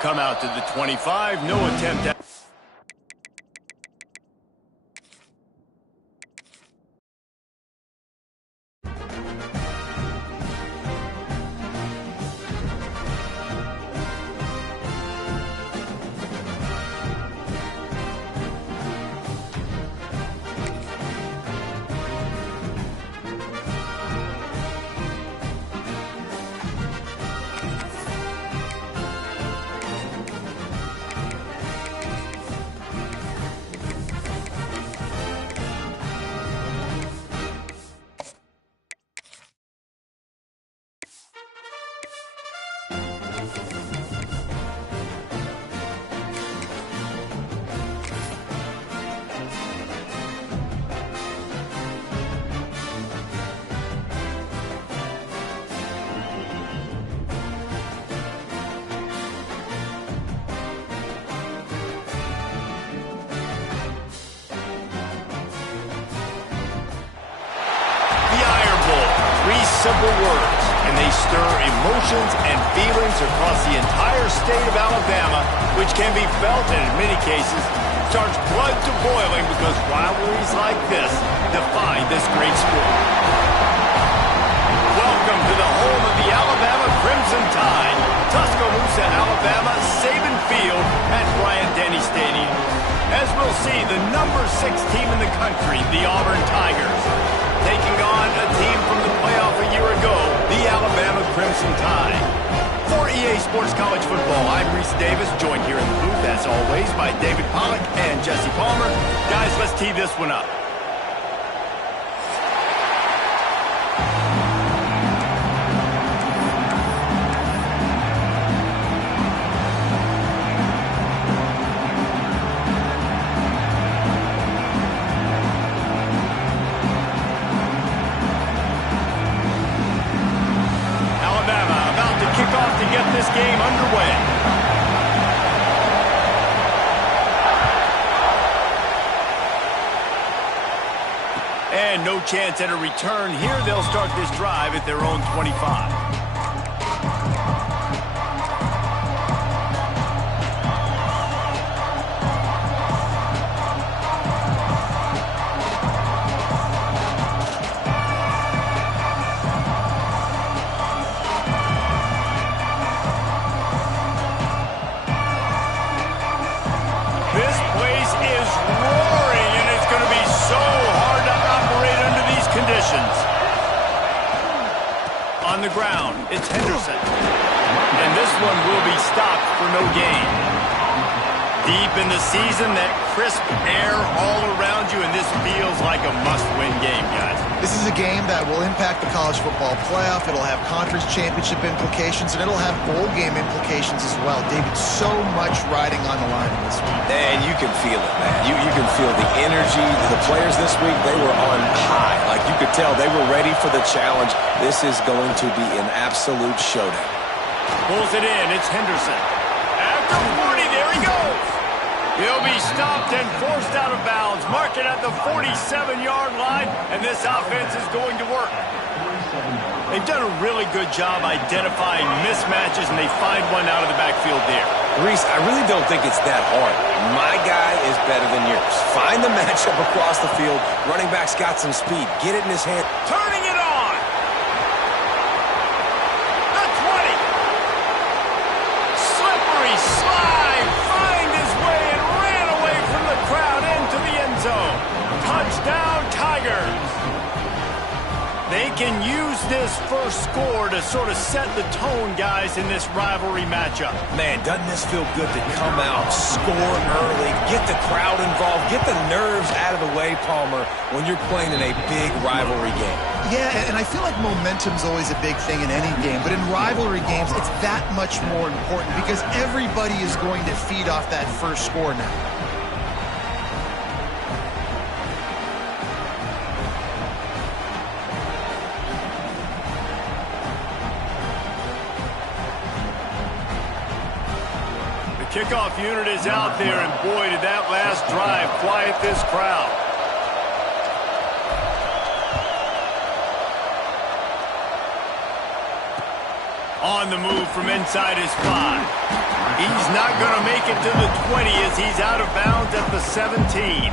come out to the 25. No attempt at... Simple words, and they stir emotions and feelings across the entire state of Alabama, which can be felt and in many cases starts blood to boiling because rivalries like this define this great sport. Welcome to the home of the Alabama Crimson Tide, Tuscaloosa, Alabama, Saban Field at Bryant-Denny Stadium. As we'll see, the number 6 team in the country, the Auburn Tigers, taking on a team from the playoff a year ago, the Alabama Crimson Tide. For EA Sports College Football, I'm Reese Davis, joined here in the booth, as always, by David Pollack and Jesse Palmer. Guys, let's tee this one up. This game underway. And no chance at a return here. They'll start this drive at their own 25. On the ground, it's Henderson. And this one will be stopped for no gain. Deep in the season, that crisp air all around you, and this feels like a must-win game, guys. This is a game that will impact the college football playoff. It'll have conference championship implications, and it'll have bowl game implications as well. David, so much riding on the line in this week. And you can feel it, man. You can feel the energy. The players this week, they were on high. Like you could tell, they were ready for the challenge. This is going to be an absolute showdown. Pulls it in. It's Henderson. After 40, there he goes. He'll be stopped and forced out of bounds. Mark it at the 47-yard line, and this offense is going to work. They've done a really good job identifying mismatches, and they find one out of the backfield there. Reese, I really don't think it's that hard. My guy is better than yours. Find the matchup across the field. Running back's got some speed. Get it in his hand. Turning it on. The 20. Slippery slide. Find his way and ran away from the crowd into the end zone. Touchdown, Tigers. They can use this first score to sort of set the tone, guys, in this rivalry matchup. Man, doesn't this feel good to come out, score early, get the crowd involved, get the nerves out of the way, Palmer, when you're playing in a big rivalry game? Yeah, and I feel like momentum's always a big thing in any game, but in rivalry games, it's that much more important because everybody is going to feed off that first score now. Kickoff unit is out there, and boy, did that last drive quiet this crowd. On the move from inside his 5. He's not going to make it to the 20 as he's out of bounds at the 17.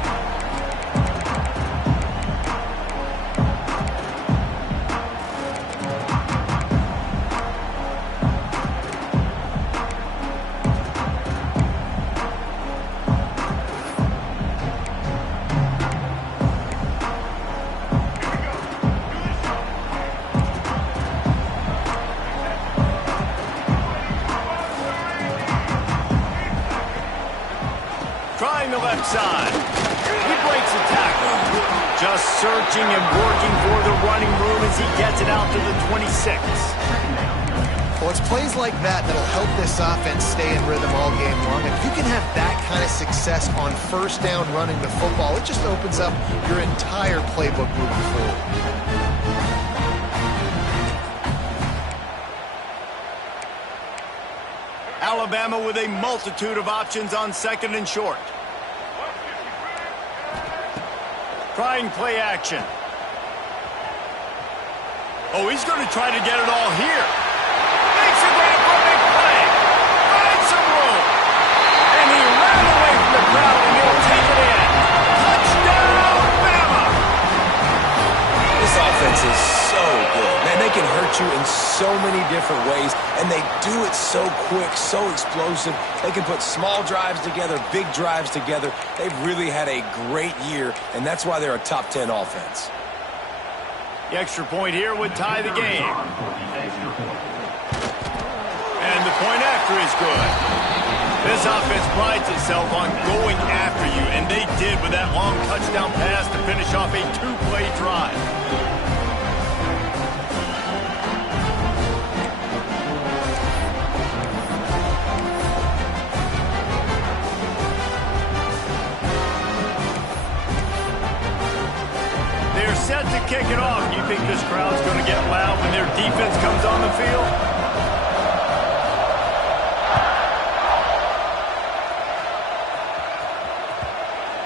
Trying the left side. He breaks the tackle. Just searching and working for the running room as he gets it out to the 26. Well, it's plays like that that'll help this offense stay in rhythm all game long. And if you can have that kind of success on first down running the football, it just opens up your entire playbook moving forward. Alabama with a multitude of options on second and short. Trying play action. Oh, he's going to try to get it all here. Makes a grab for a big play. Finds some room. And he ran away from the crowd and he'll take it in. Touchdown, Bama! This offense is so good. Man, they can hurt you in so many different ways, and they do it so quick, so explosive. They can put small drives together, big drives together. They've really had a great year, and that's why they're a top 10 offense. The extra point here would tie the game. And the point after is good. This offense prides itself on going after you, and they did with that long touchdown pass to finish off a 2-play drive. They're set to kick it off. Do you think this crowd's going to get loud when their defense comes on the field?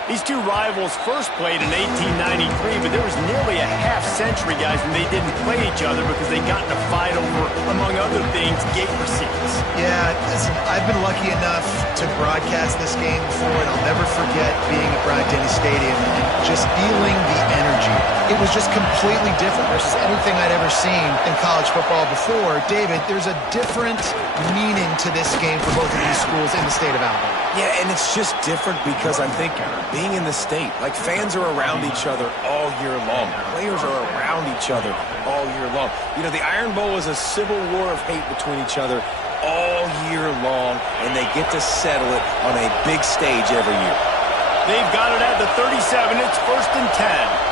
These two rivals first played in 1893, but there was nearly a half-century, guys, when they didn't play each other because they got in a fight over, among other things, gate receipts. Yeah, listen, I've been lucky enough to broadcast this game before, and I'll never forget being at Bryant-Denny Stadium and just feeling the energy. It was just completely different versus anything I'd ever seen in college football before. David, there's a different meaning to this game for both of these schools in the state of Alabama. Yeah, and it's just different because I think being in the state, like fans are around each other all year long. Players are around each other all year long. You know, the Iron Bowl is a civil war of hate between each other all year long, and they get to settle it on a big stage every year. They've got it at the 37. It's 1st and 10.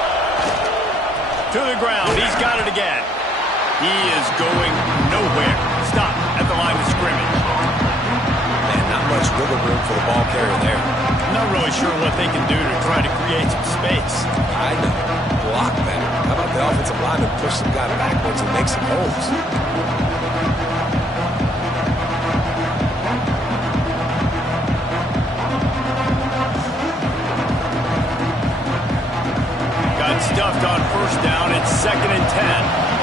To the ground. He's got it again. He is going nowhere. Stop at the line of scrimmage. Man, not much wiggle room for the ball carrier there. I'm not really sure what they can do to try to create some space. I know. Block better. How about the offensive lineman push some guy backwards and make some holes? Got stuffed on 1st down. It's 2nd and 10.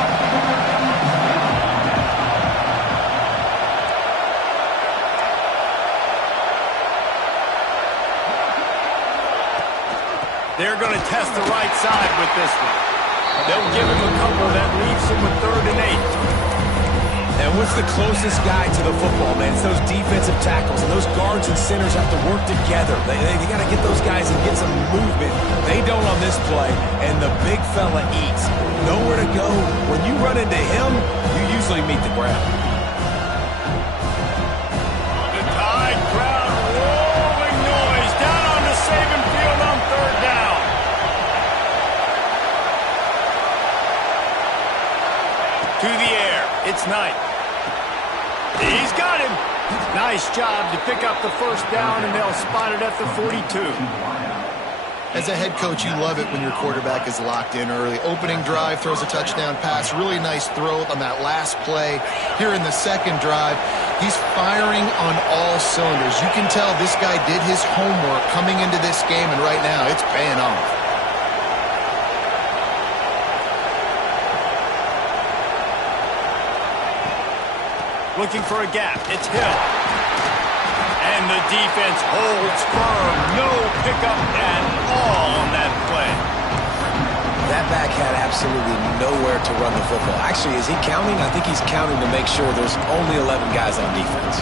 They're going to test the right side with this one. They'll give him a couple that leaves him with 3rd and 8. And what's the closest guy to the football, man? It's those defensive tackles, and those guards and centers have to work together. They got to get those guys and get some movement. They don't on this play, and the big fella eats. Nowhere to go. When you run into him, you usually meet the ground. The Tide crowd rolling noise down on the Saban field on 3rd down. To the air. It's Knight. He's got him. Nice job to pick up the 1st down, and they'll spot it at the 42. As a head coach, you love it when your quarterback is locked in early. Opening drive, throws a touchdown pass. Really nice throw on that last play. Here in the 2nd drive, he's firing on all cylinders. You can tell this guy did his homework coming into this game, and right now it's paying off. Looking for a gap. It's Hill. And the defense holds firm. No pickup at all on that play. That back had absolutely nowhere to run the football. Actually, is he counting? I think he's counting to make sure there's only 11 guys on defense.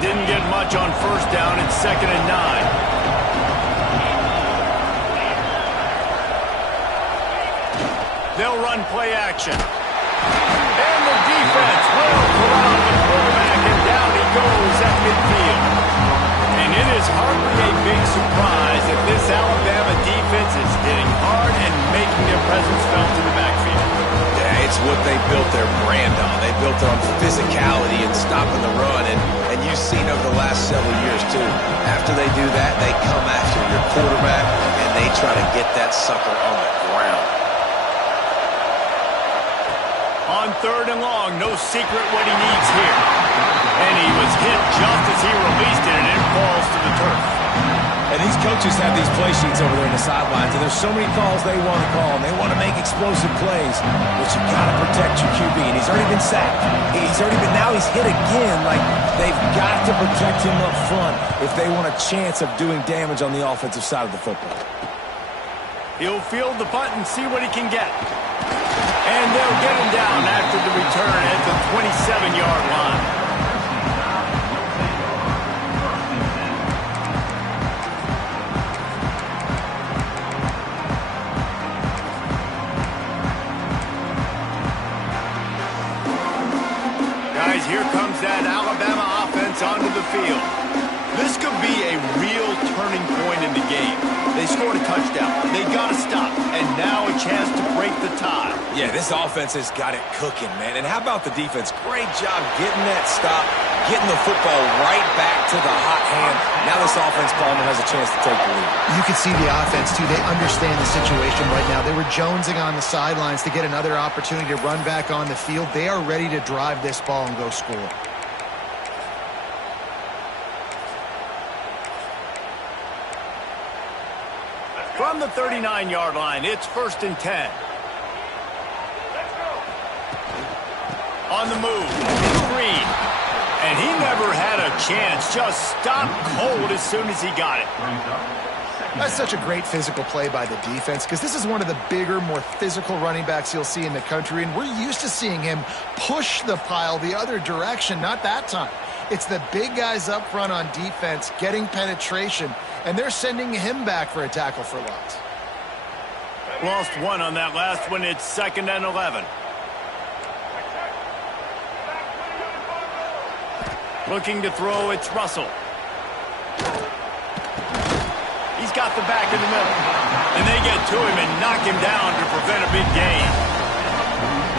Didn't get much on first down. It's 2nd and 9. They'll run play action. And the defense will corral the quarterback, and down he goes at midfield. And it is hardly a big surprise that this Alabama defense is hitting hard and making their presence felt in the backfield. Yeah, it's what they built their brand on. They built it on physicality and stopping the run, and you've seen over the last several years, too. After they do that, they come after your quarterback, and they try to get that sucker on the ground. On 3rd and long, no secret what he needs here. And he was hit just as he released it, and it falls to the turf. And these coaches have these play sheets over there in the sidelines, and there's so many calls they want to call, and they want to make explosive plays, but you got to protect your QB, and he's already been sacked. Now he's hit again. Like, they've got to protect him up front if they want a chance of doing damage on the offensive side of the football. He'll field the punt and see what he can get. And they'll get him down after the return at the 27-yard line. Guys, here comes that Alabama offense onto the field. This could be a real turning point in the game. They scored a touchdown. They got to stop. And now a chance to break the tie. Yeah, this offense has got it cooking, man. And how about the defense? Great job getting that stop, getting the football right back to the hot hand. Now this offense, Palmer, has a chance to take the lead. You can see the offense, too. They understand the situation right now. They were jonesing on the sidelines to get another opportunity to run back on the field. They are ready to drive this ball and go score. From the 39-yard line, it's 1st and 10. On the move, Green. And he never had a chance. Just stopped cold as soon as he got it. That's such a great physical play by the defense, because this is one of the bigger, more physical running backs you'll see in the country, and we're used to seeing him push the pile the other direction. Not that time. It's the big guys up front on defense getting penetration, and they're sending him back for a tackle for loss. Lost one on that last one. It's 2nd and 11. Looking to throw, it's Russell. He's got the back in the middle. And they get to him and knock him down to prevent a big gain.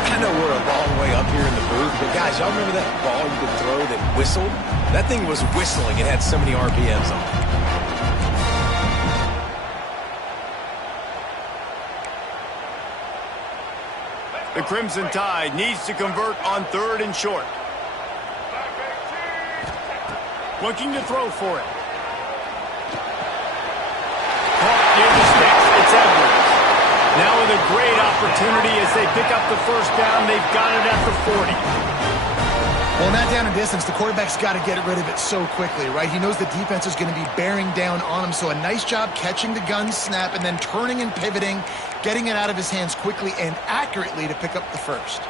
I know we're a long way up here in the booth, but guys, y'all remember that ball you could throw that whistled? That thing was whistling. It had so many RPMs on it. The Crimson Tide needs to convert on 3rd and short. Looking to throw for it. Caught near the sticks. It's Edwards. Now with a great opportunity as they pick up the 1st down. They've got it at the 40. Well, in that down and distance, the quarterback's got to get rid of it so quickly, right? He knows the defense is going to be bearing down on him, so a nice job catching the gun snap and then turning and pivoting, getting it out of his hands quickly and accurately to pick up the 1st.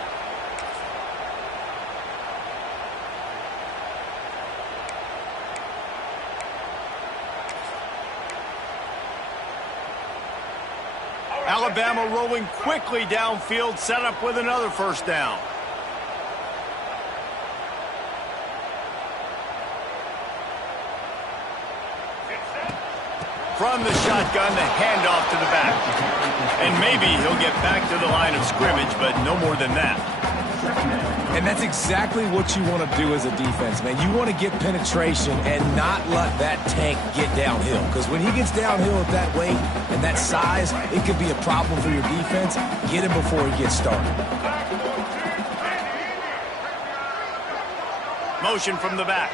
Alabama rolling quickly downfield, set up with another 1st down. From the shotgun, the handoff to the back. And maybe he'll get back to the line of scrimmage, but no more than that. And that's exactly what you want to do as a defense, man. You want to get penetration and not let that tank get downhill. Because when he gets downhill at that weight and that size, it could be a problem for your defense. Get him before he gets started. Motion from the back.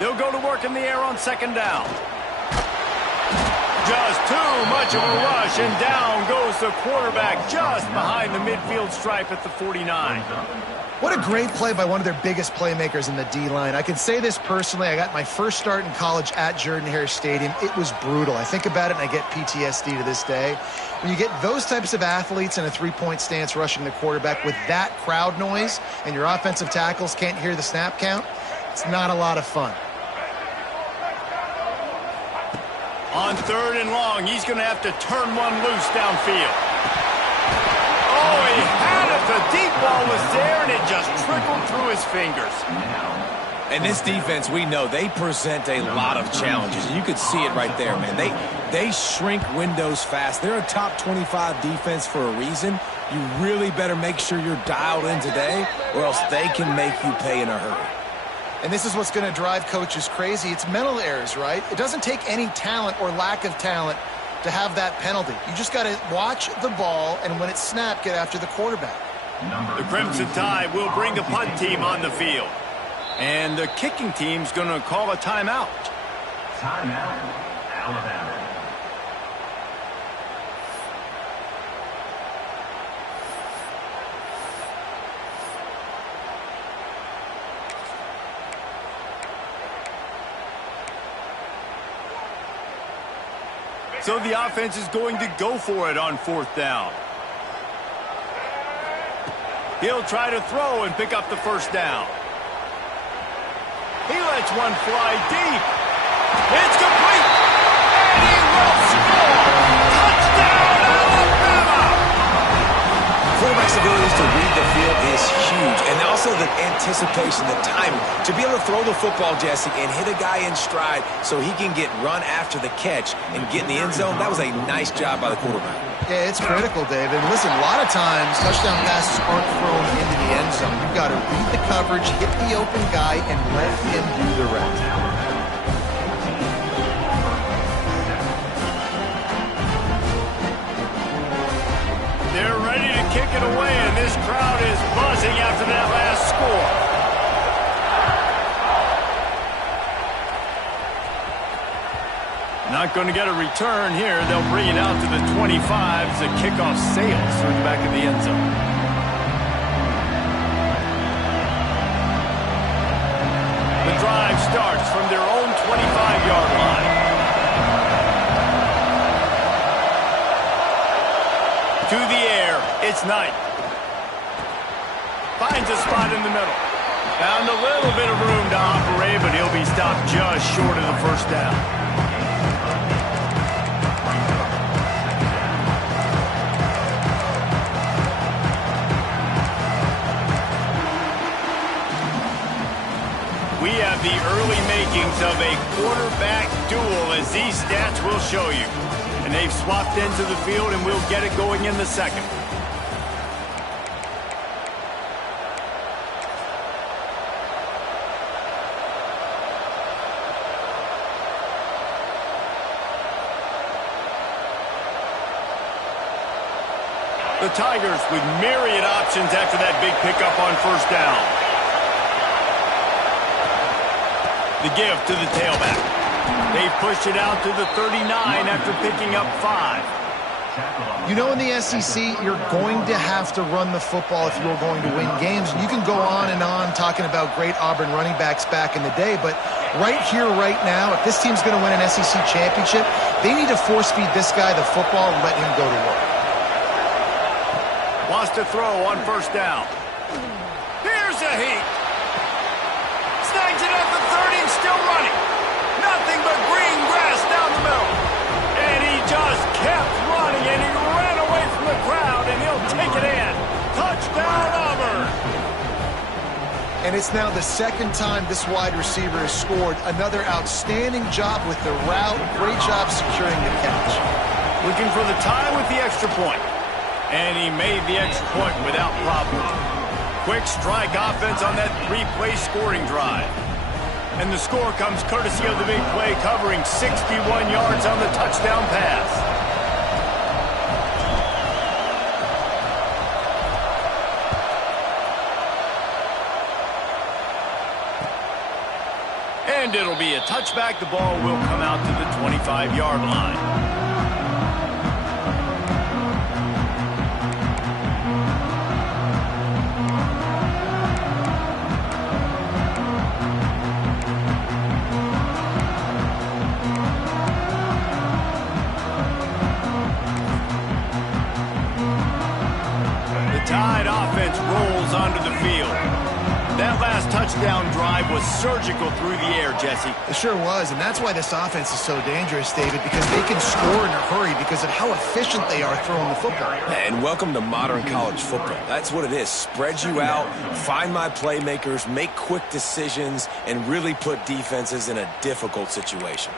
They'll go to work in the air on second down. Just too much of a rush, and down goes the quarterback just behind the midfield stripe at the 49. What a great play by one of their biggest playmakers in the D-line. I can say this personally. I got my first start in college at Jordan-Hare Stadium. It was brutal. I think about it, and I get PTSD to this day. When you get those types of athletes in a three-point stance rushing the quarterback with that crowd noise, and your offensive tackles can't hear the snap count, it's not a lot of fun. On third and long, he's going to have to turn one loose downfield. Oh, he had it. The deep ball was there, and it just trickled through his fingers. And this defense, we know, they present a lot of challenges. You could see it right there, man. They shrink windows fast. They're a top 25 defense for a reason. You really better make sure you're dialed in today, or else they can make you pay in a hurry. And this is what's going to drive coaches crazy. It's mental errors, right? It doesn't take any talent or lack of talent to have that penalty. You just got to watch the ball, and when it's snapped, get after the quarterback. The Crimson Tide will bring the punt team on the field. And the kicking team's going to call a timeout. Timeout, Alabama. So the offense is going to go for it on fourth down. He'll try to throw and pick up the first down. He lets one fly deep. It's complete. And he will score. Touchdown, Alabama! Quarterback's abilities to read the field is huge. And also the anticipation, the timing. To be able to throw the football, Jesse, and hit a guy in stride so he can get run after the catch and get in the end zone, that was a nice job by the quarterback. Yeah, it's critical, David. Listen, a lot of times touchdown passes aren't thrown into the end zone. You've got to read the coverage, hit the open guy, and let him do the rest. They're ready to kick it away, and this crowd is buzzing after that last score. Not going to get a return here. They'll bring it out to the 25 as the kickoff sails through the back of the end zone. The drive starts from their own 25-yard line. To the air, it's Knight. Finds a spot in the middle. Found a little bit of room to operate, but he'll be stopped just short of the first down. We have the early makings of a quarterback duel, as these stats will show you. And they've swapped into the field, and we'll get it going in the second. The Tigers with myriad options after that big pickup on first down. The give to the tailback. They've pushed it out to the 39 after picking up 5. You know, in the SEC, you're going to have to run the football if you're going to win games. And you can go on and on talking about great Auburn running backs back in the day, but right here, right now, if this team's going to win an SEC championship, they need to force-feed this guy the football and let him go to work. Wants to throw on first down. Here's a heat. Snags it at the 30 and still running. Nothing but green grass down the middle. And he just kept running, and he ran away from the crowd, and he'll take it in. Touchdown, Auburn. And it's now the second time this wide receiver has scored. Another outstanding job with the route. Great job securing the catch. Looking for the tie with the extra point. And he made the extra point without problem. Quick strike offense on that three-play scoring drive. And the score comes courtesy of the big play, covering 61 yards on the touchdown pass. And it'll be a touchback. The ball will come out to the 25-yard line. Tide offense rolls onto the field. That last touchdown drive was surgical through the air, Jesse. It sure was, and that's why this offense is so dangerous, David, because they can score in a hurry because of how efficient they are throwing the football. And welcome to modern college football. That's what it is. Spread you out, find my playmakers, make quick decisions, and really put defenses in a difficult situation.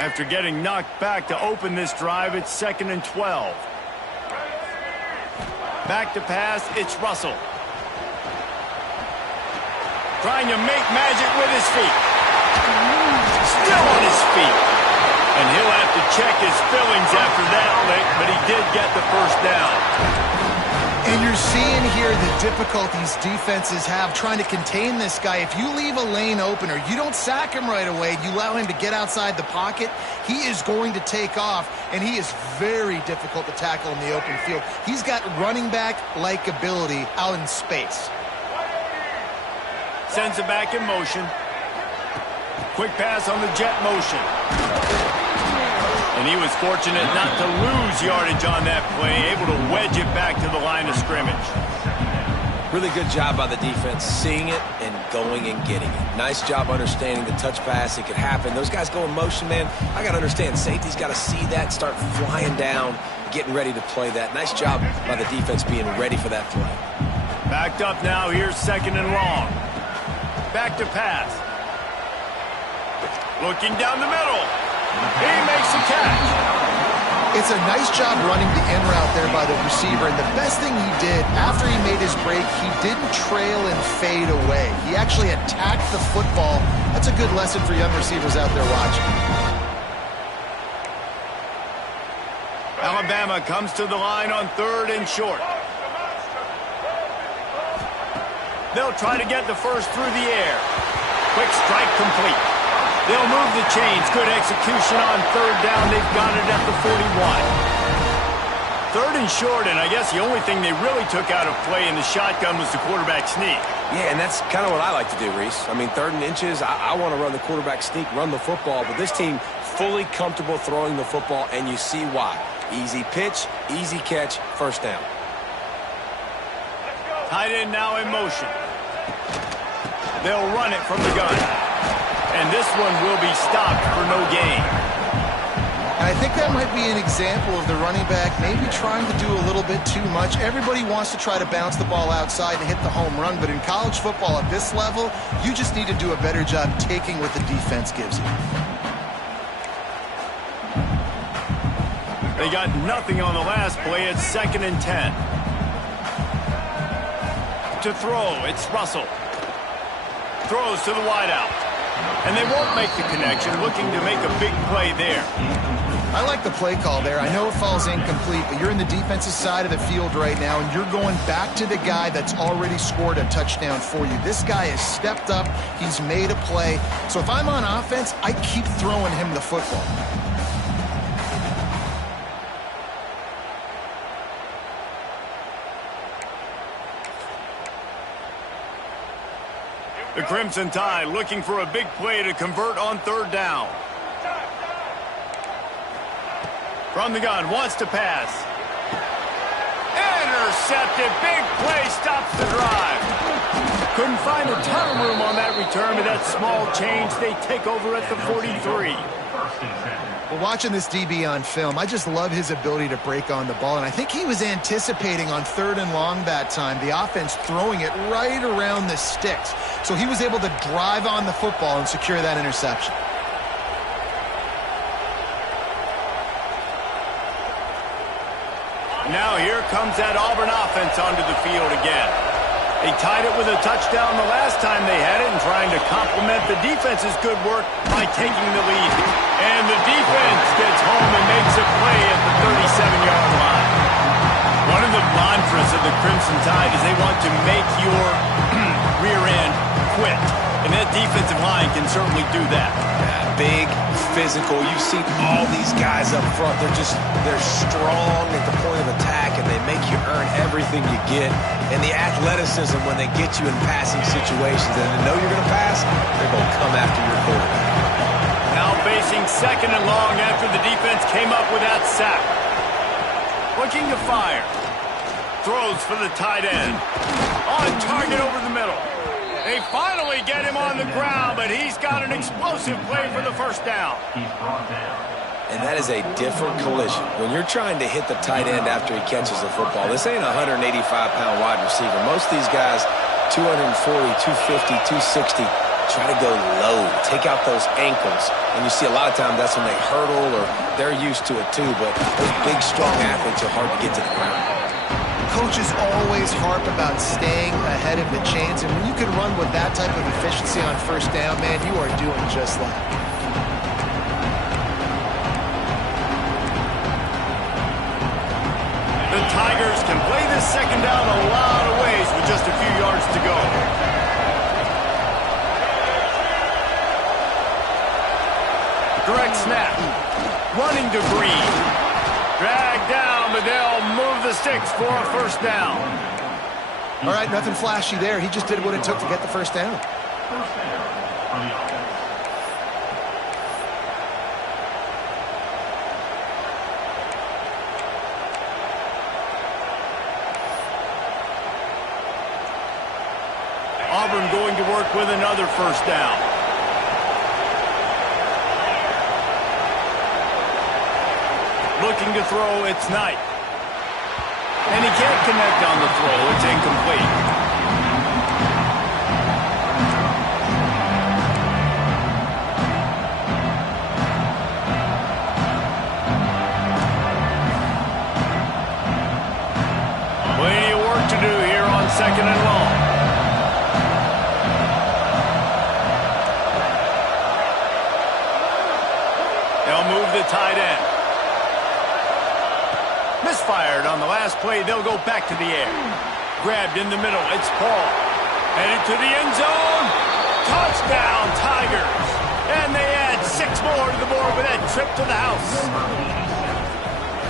After getting knocked back to open this drive, it's 2nd and 12. Back to pass, it's Russell. Trying to make magic with his feet. Still on his feet. And he'll have to check his fillings after that lick, but he did get the first down. And you're seeing here the difficulties defenses have trying to contain this guy. If you leave a lane open or you don't sack him right away, you allow him to get outside the pocket, he is going to take off, and he is very difficult to tackle in the open field. He's got running back-like ability out in space. Sends it back in motion. Quick pass on the jet motion. And he was fortunate not to lose yardage on that play, able to wedge it back to the line of scrimmage. Really good job by the defense, seeing it and going and getting it. Nice job understanding the touch pass. It could happen. Those guys go in motion, man. I got to understand, safety's got to see that, start flying down, getting ready to play that. Nice job by the defense being ready for that play. Backed up now. Here's 2nd and long. Back to pass. Looking down the middle. He makes a catch. It's a nice job running the in route there by the receiver, and the best thing he did after he made his break, he didn't trail and fade away. He actually attacked the football. That's a good lesson for young receivers out there watching. Alabama comes to the line on 3rd and short. They'll try to get the first through the air. Quick strike complete. They'll move the chains. Good execution on 3rd down. They've got it at the 41. 3rd and short, and I guess the only thing they really took out of play in the shotgun was the quarterback sneak. Yeah, and that's kind of what I like to do, Reese. I mean, 3rd and inches, I want to run the quarterback sneak, run the football, but this team fully comfortable throwing the football, and you see why. Easy pitch, easy catch, first down. Tight end now in motion. They'll run it from the gun. And this one will be stopped for no gain. And I think that might be an example of the running back maybe trying to do a little bit too much. Everybody wants to try to bounce the ball outside and hit the home run, but in college football at this level, you just need to do a better job taking what the defense gives you. They got nothing on the last play. It's 2nd and 10. To throw, it's Russell. Throws to the wideout. And they won't make the connection, looking to make a big play there. I like the play call there. I know it falls incomplete, but you're in the defensive side of the field right now, and you're going back to the guy that's already scored a touchdown for you. This guy has stepped up. He's made a play. So if I'm on offense, I keep throwing him the football. The Crimson Tide looking for a big play to convert on 3rd down. From the gun, wants to pass. Intercepted, big play, stops the drive. Couldn't find a ton of room on that return, but that small change, they take over at the 43. Well, watching this DB on film, I just love his ability to break on the ball, and I think he was anticipating on 3rd and long that time, the offense throwing it right around the sticks. So he was able to drive on the football and secure that interception. Now here comes that Auburn offense onto the field again. They tied it with a touchdown the last time they had it and trying to complement the defense's good work by taking the lead. And the defense gets home and makes a play at the 37-yard line. One the Crimson Tide is they want to make your rear end quit. And that defensive line can certainly do that. Yeah, big, physical. You've seen all these guys up front. They're strong at the point of attack, and they make you earn everything you get. And the athleticism when they get you in passing situations and they know you're going to pass, they're going to come after your quarterback. Now facing second and long after the defense came up with that sack. Looking to fire. Throws for the tight end. On target over the middle. They finally get him on the ground, but he's got an explosive play for the first down. He's brought down. And that is a different collision. When you're trying to hit the tight end after he catches the football, this ain't a 185-pound wide receiver. Most of these guys, 240, 250, 260, try to go low, take out those ankles. And you see a lot of times that's when they hurdle or they're used to it too, but those big, strong athletes are hard to get to the ground. Coaches always harp about staying ahead of the chains, and when you can run with that type of efficiency on first down, man, you are doing just that. The Tigers can play this second down a lot of ways with just a few yards to go. Direct snap. Running to Green. Dragged down, but they'll move the sticks for a first down. All right, nothing flashy there. He just did what it took to get the first down. First down on the offense. Auburn going to work with another first down. Looking to throw, it's Knight. And he can't connect on the throw. It's incomplete. Plenty of work to do here on second and long. They'll move the tight end. Misfired on the last play. They'll go back to the air. Grabbed in the middle. It's Paul. Headed to the end zone. Touchdown, Tigers. And they add 6 more to the board with that trip to the house.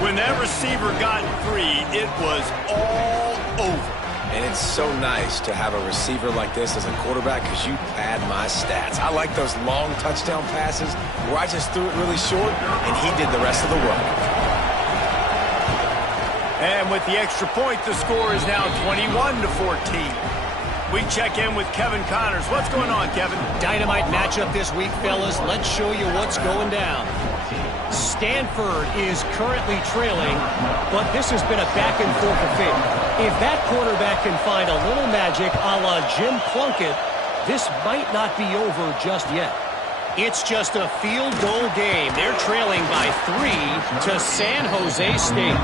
When that receiver got 3, it was all over. And it's so nice to have a receiver like this as a quarterback because you pad my stats. I like those long touchdown passes where I just threw it really short and he did the rest of the work. And with the extra point, the score is now 21-14. We check in with Kevin Connors. What's going on, Kevin? Dynamite matchup this week, fellas. Let's show you what's going down. Stanford is currently trailing, but this has been a back-and-forth affair. If that quarterback can find a little magic a la Jim Plunkett, this might not be over just yet. It's just a field goal game. They're trailing by 3 to San Jose State.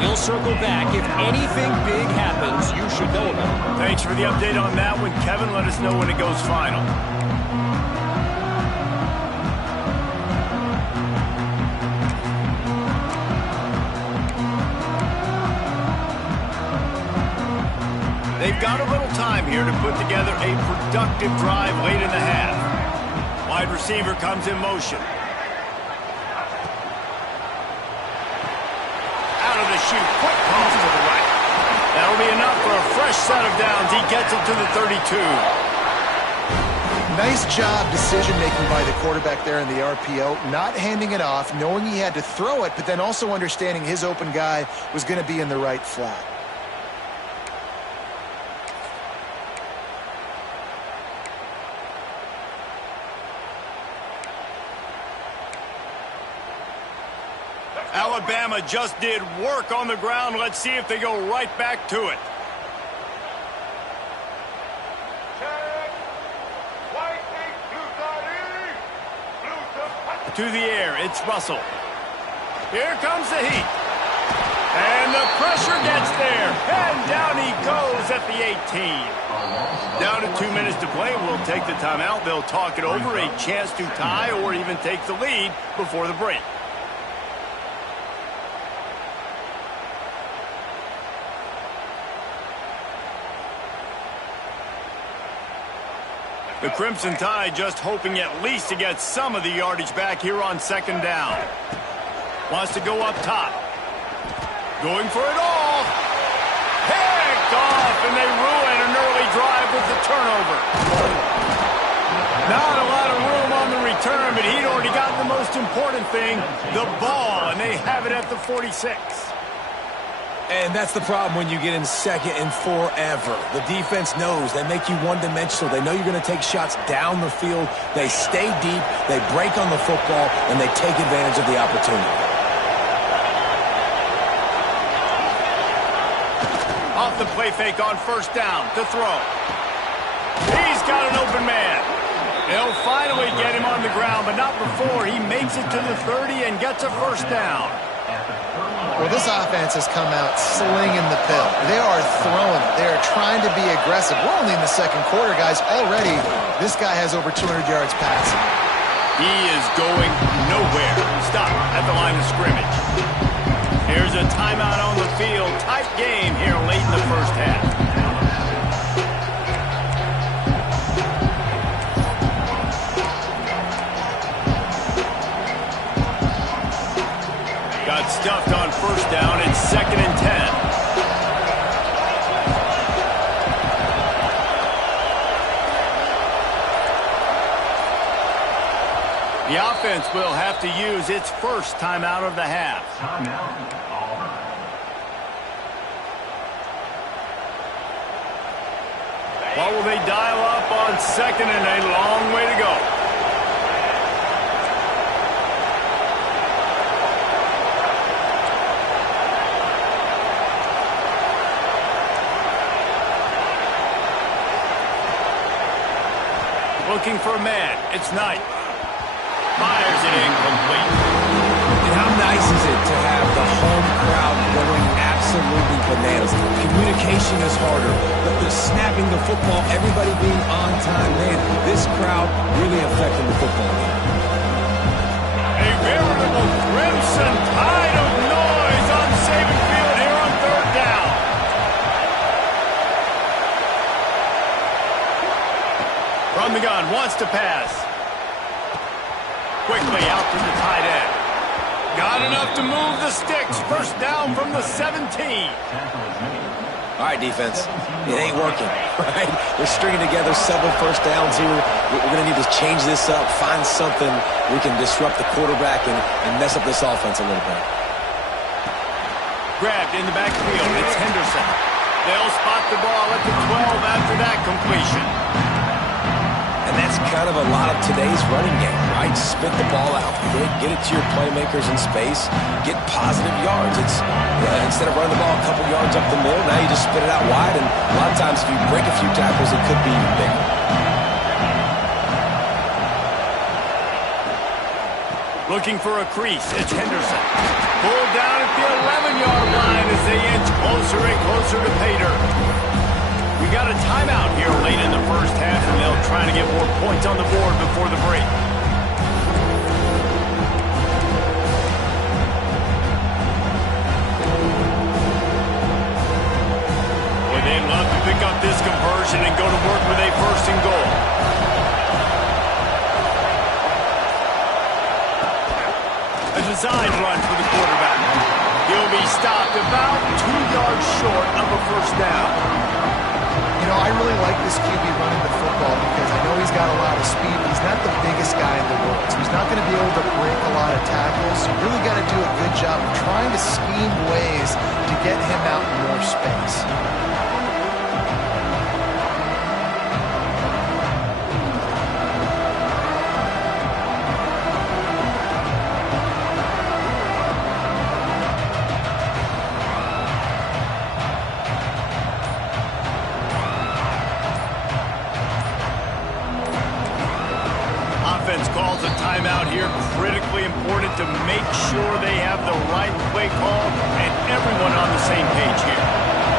We'll circle back. If anything big happens, you should know about it. Thanks for the update on that one, Kevin. Let us know when it goes final. They've got a little time here to put together a productive drive late in the half. Wide receiver comes in motion. Out of the chute, quick toss to the right. That'll be enough for a fresh set of downs. He gets it to the 32. Nice job decision-making by the quarterback there in the RPO, not handing it off, knowing he had to throw it, but then also understanding his open guy was going to be in the right flat. Alabama just did work on the ground. Let's see if they go right back to it. To the air, it's Russell. Here comes the heat. And the pressure gets there. And down he goes at the 18. Down to 2 minutes to play. We'll take the timeout. They'll talk it over. A chance to tie or even take the lead before the break. The Crimson Tide just hoping at least to get some of the yardage back here on second down. Wants to go up top. Going for it all. Picked off, and they ruin an early drive with the turnover. Not a lot of room on the return, but he'd already gotten the most important thing, the ball, and they have it at the 46. And that's the problem when you get in second and forever. The defense knows they make you one-dimensional. They know you're going to take shots down the field. They stay deep, they break on the football, and they take advantage of the opportunity. Off the play fake on first down to throw. He's got an open man. They'll finally get him on the ground, but not before he makes it to the 30 and gets a first down. Well, this offense has come out slinging the pill. They are throwing it. They are trying to be aggressive. We're only in the second quarter, guys. Already, this guy has over 200 yards passing. He is going nowhere. Stop at the line of scrimmage. Here's a timeout on the field. Tight game here late in the first half. Got stuffed on first down. It's second and 10. The offense will have to use its first timeout of the half. Timeout, Auburn. What will they dial up on second and a long way to go? Looking for a man. It's Knight. Fires it incomplete. And how nice is it to have the home crowd going absolutely bananas? Communication is harder. The snapping the football, everybody being on time. Man, this crowd really affecting the football game. A veritable crimson tide of noise on Saban Field here on third down. From the gun, wants to pass. Quickly out to the tight end. Got enough to move the sticks. First down from the 17. All right, defense. It ain't working, right? They're stringing together several first downs here. We're going to need to change this up, find something we can disrupt the quarterback and mess up this offense a little bit. Grabbed in the backfield. It's Henderson. They'll spot the ball at the 12 after that completion. And that's kind of a lot of today's running game, right? Spit the ball out, get it to your playmakers in space, get positive yards. It's instead of running the ball a couple yards up the middle, now you just spit it out wide, and a lot of times if you break a few tackles, it could be even bigger. Looking for a crease. It's Henderson. Pulled down at the 11-yard line as they inch closer and closer to pay dirt. We got a timeout here late in the first half, and they'll try to get more points on the board before the break. Boy, they'd love to pick up this conversion and go to work with a first and goal. A design run for the quarterback. He'll be stopped about 2 yards short of a first down. You know, I really like this QB running the football because I know he's got a lot of speed, but he's not the biggest guy in the world. So he's not going to be able to break a lot of tackles. You really got to do a good job of trying to scheme ways to get him out in more space. Calls a timeout here, critically important to make sure they have the right play call and everyone on the same page here.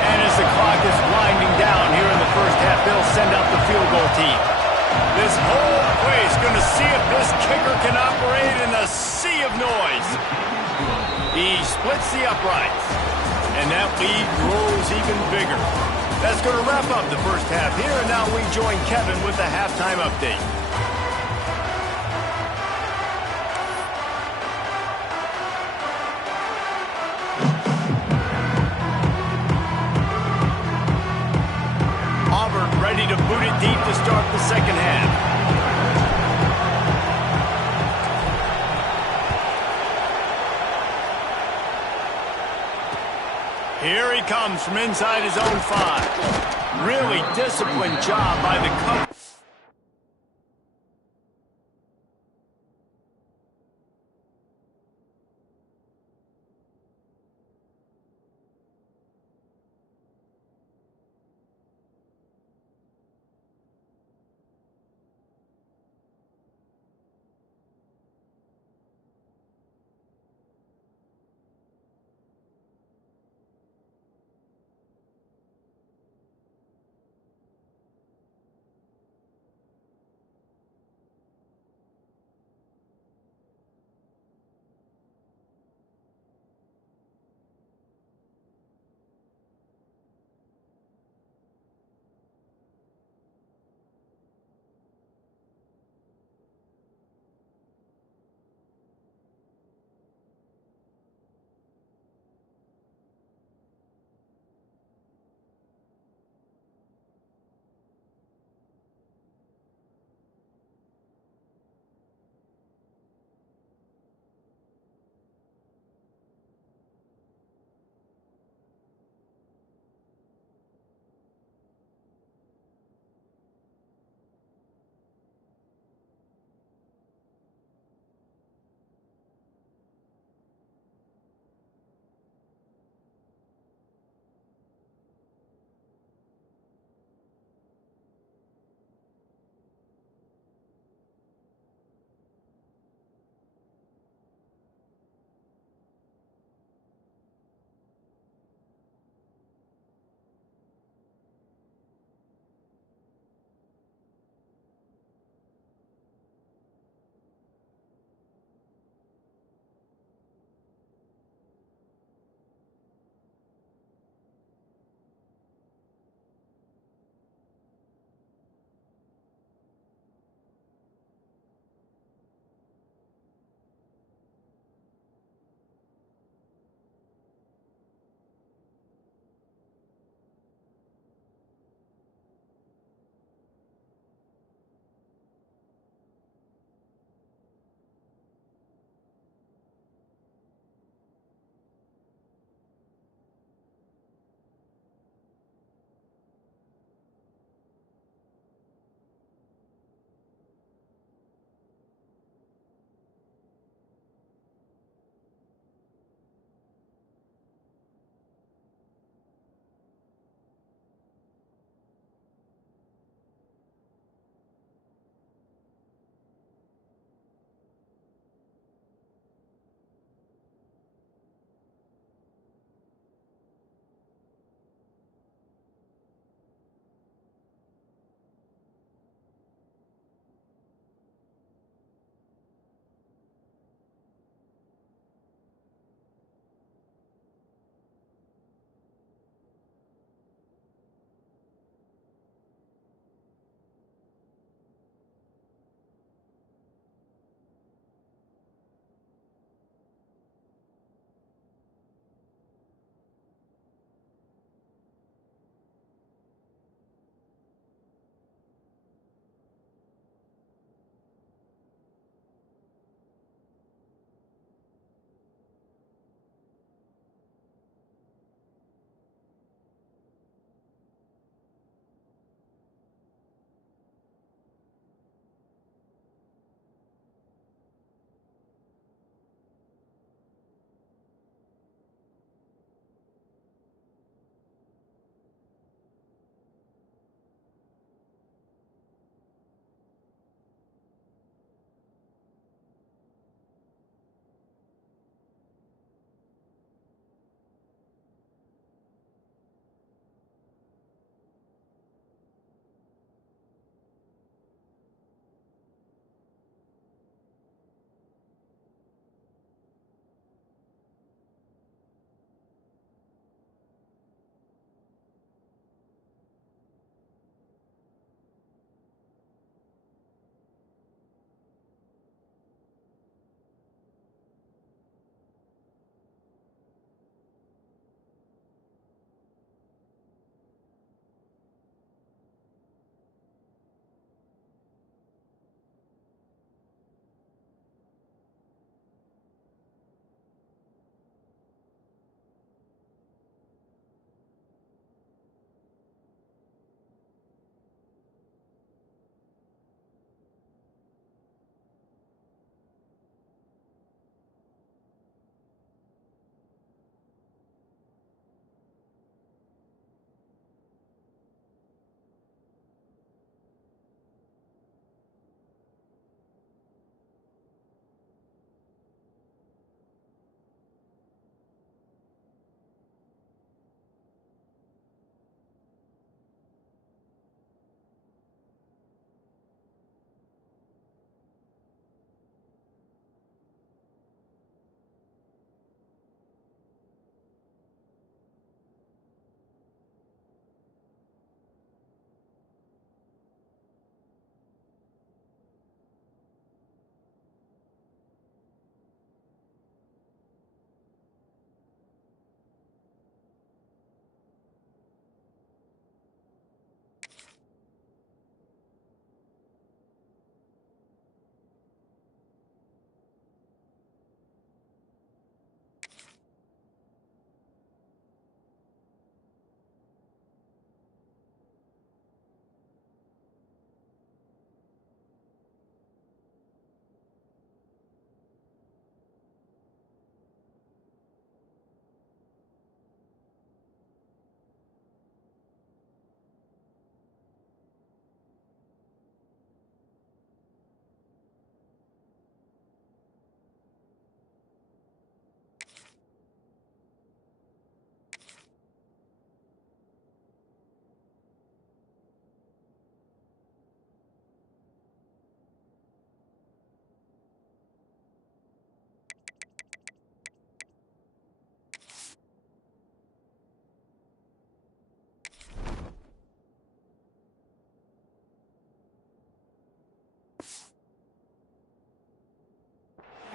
And as the clock is winding down here in the first half, they'll send out the field goal team. This whole place going to see if this kicker can operate in a sea of noise. He splits the uprights, and that lead grows even bigger. That's going to wrap up the first half here, and now we join Kevin with the halftime update. Auburn ready to boot it deep to start the second half. Here he comes from inside his own 5. Really disciplined job by the coach.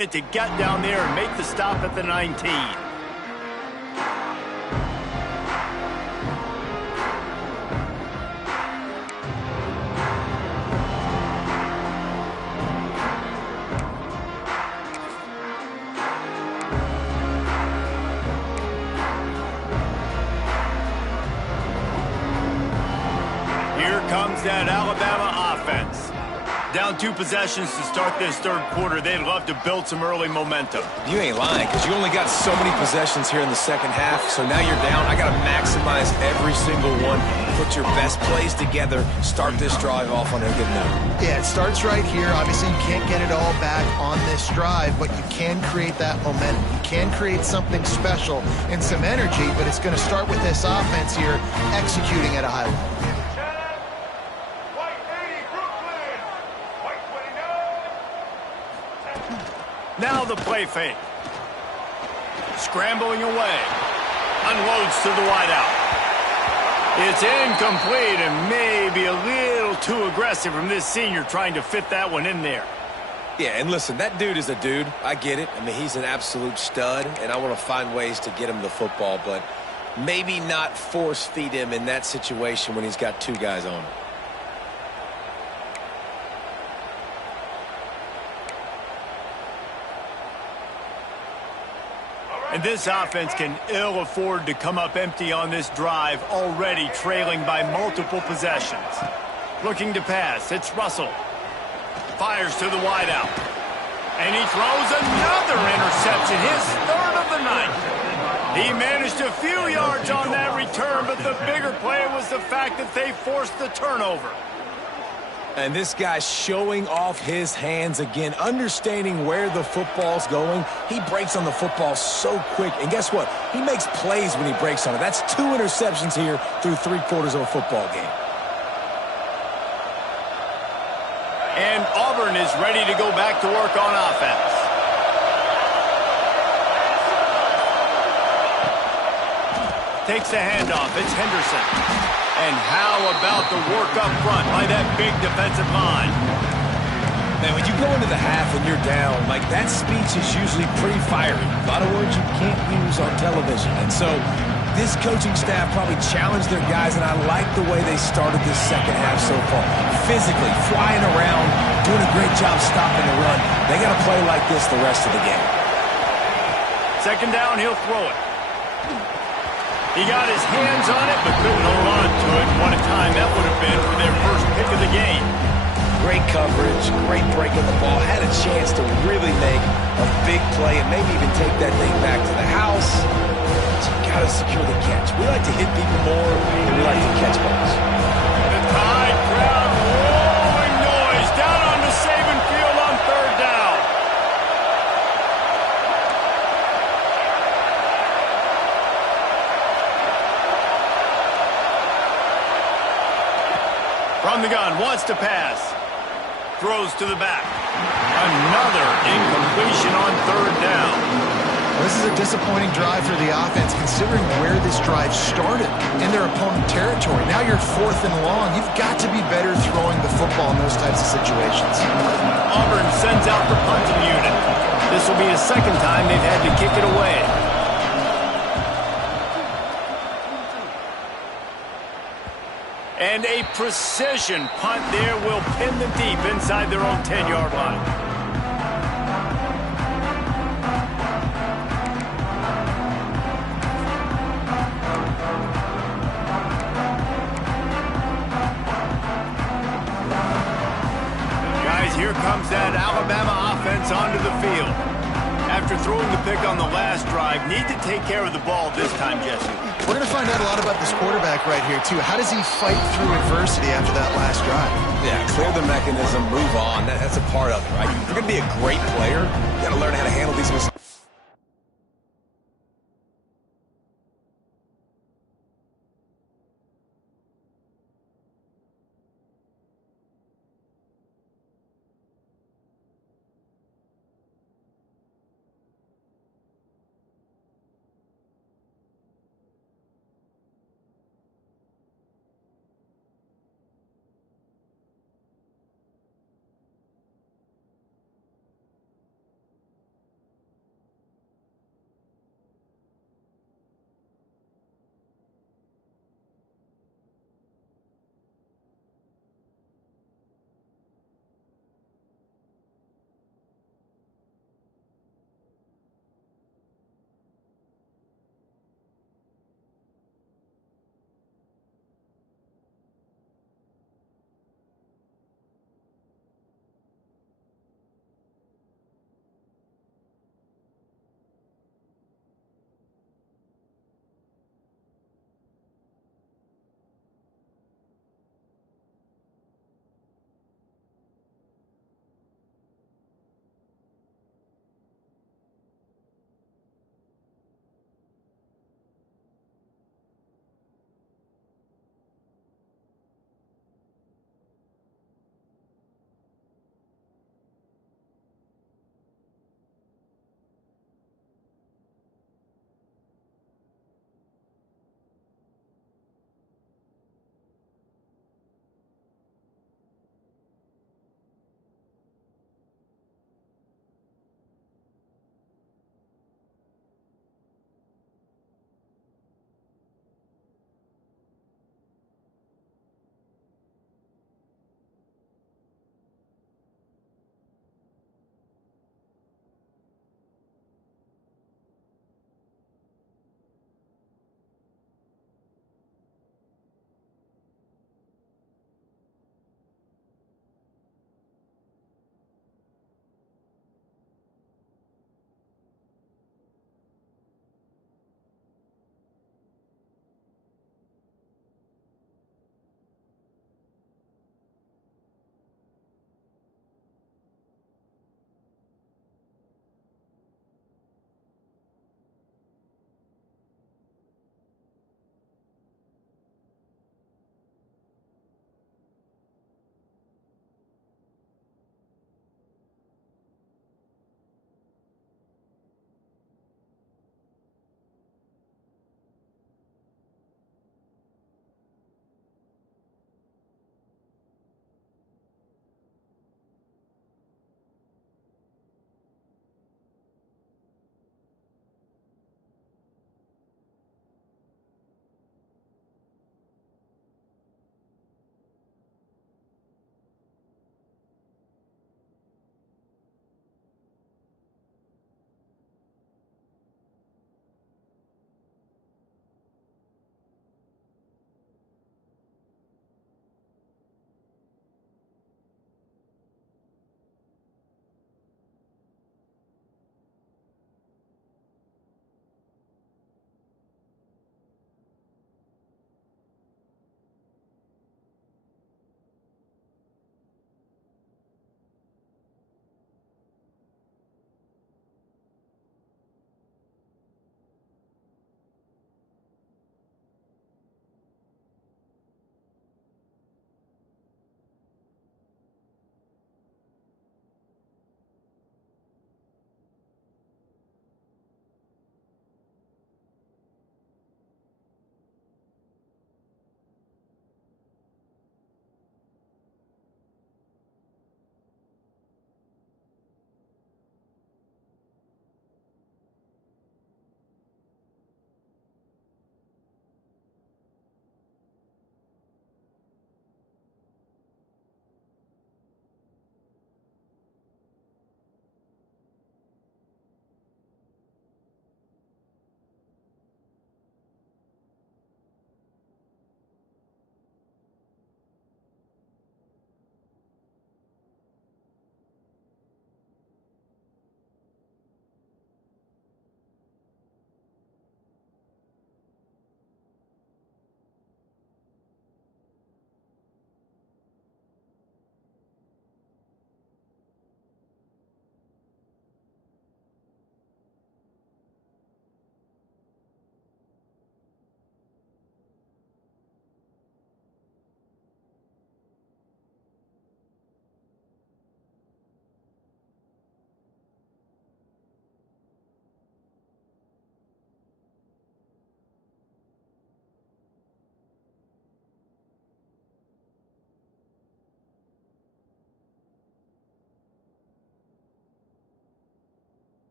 it to get down there and make the stop at the 19. Here comes that Alabama offense. Down 2 possessions to start this third quarter. They'd love to build some early momentum. You ain't lying, because you only got so many possessions here in the second half, so now you're down. I got to maximize every single one. Put your best plays together. Start this drive off on a good note. Yeah, it starts right here. Obviously, you can't get it all back on this drive, but you can create that momentum. You can create something special and some energy, but it's going to start with this offense here executing at a high level. Now the play fake. Scrambling away. Unloads to the wideout. It's incomplete and maybe a little too aggressive from this senior trying to fit that one in there. Yeah, and listen, that dude is a dude. I get it. I mean, he's an absolute stud, and I want to find ways to get him the football, but maybe not force feed him in that situation when he's got 2 guys on him. And this offense can ill afford to come up empty on this drive, already trailing by multiple possessions. Looking to pass, it's Russell. Fires to the wideout. And he throws another interception, his 3rd of the night. He managed a few yards on that return, but the bigger play was the fact that they forced the turnover. And this guy's showing off his hands again, understanding where the football's going. He breaks on the football so quick. And guess what? He makes plays when he breaks on it. That's 2 interceptions here through 3/4 of a football game. And Auburn is ready to go back to work on offense. Takes the handoff. It's Henderson. And how about the work up front by that big defensive line? Man, when you go into the half and you're down, like that speech is usually pretty fiery. A lot of words you can't use on television. And so this coaching staff probably challenged their guys, and I like the way they started this second half so far. Physically, flying around, doing a great job stopping the run. They got to play like this the rest of the game. Second down, he'll throw it. He got his hands on it, but couldn't hold on to it. What a time that would have been for their first pick of the game. Great coverage, great break of the ball. Had a chance to really make a big play and maybe even take that thing back to the house. But you got to secure the catch. We like to hit people more than we like to catch balls. The Tide crowd roaring noise down on the Saban field on 3rd down. From the gun, wants to pass. Throws to the back. Another incompletion on 3rd down. This is a disappointing drive for the offense, considering where this drive started in their opponent territory. Now you're 4th and long. You've got to be better throwing the football in those types of situations. Auburn sends out the punting unit. This will be the 2nd time they've had to kick it away. And a precision punt there will pin them deep inside their own 10-yard line. Guys, here comes that Alabama offense onto the field. After throwing the pick on the last drive, need to take care of the ball this time, Jesse. We're going to find out a lot about this quarterback right here, too. How does he fight through adversity after that last drive? Yeah, clear the mechanism, move on. That's a part of it, right? If you're going to be a great player, you got to learn how to handle these mistakes.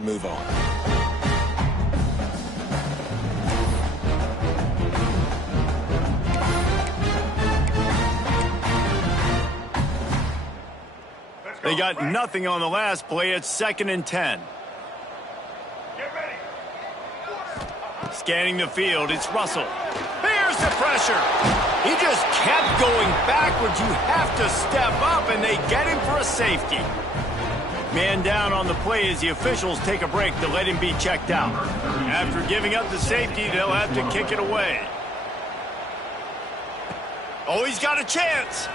move on. They got nothing on the last play. It's 2nd and 10. Scanning the field, it's Russell. Here's the pressure. He just kept going backwards. You have to step up, and they get him for a safety. Man down on the play as the officials take a break to let him be checked out. After giving up the safety, they'll have to kick it away. Oh, he's got a chance.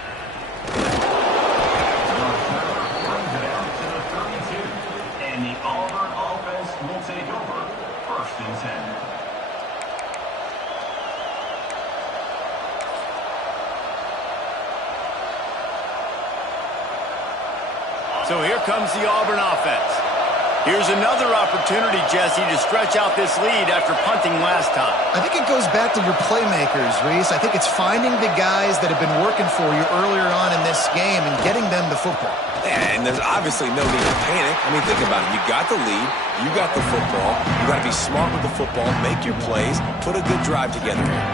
And the Auburn offense will take over 1st and 10. So here comes the Auburn offense. Here's another opportunity, Jesse, to stretch out this lead after punting last time. I think it goes back to your playmakers, Reese. I think it's finding the guys that have been working for you earlier on in this game and getting them the football. And there's obviously no need to panic. I mean, think about it. You got the lead. You got the football. You got to be smart with the football. Make your plays. Put a good drive together here.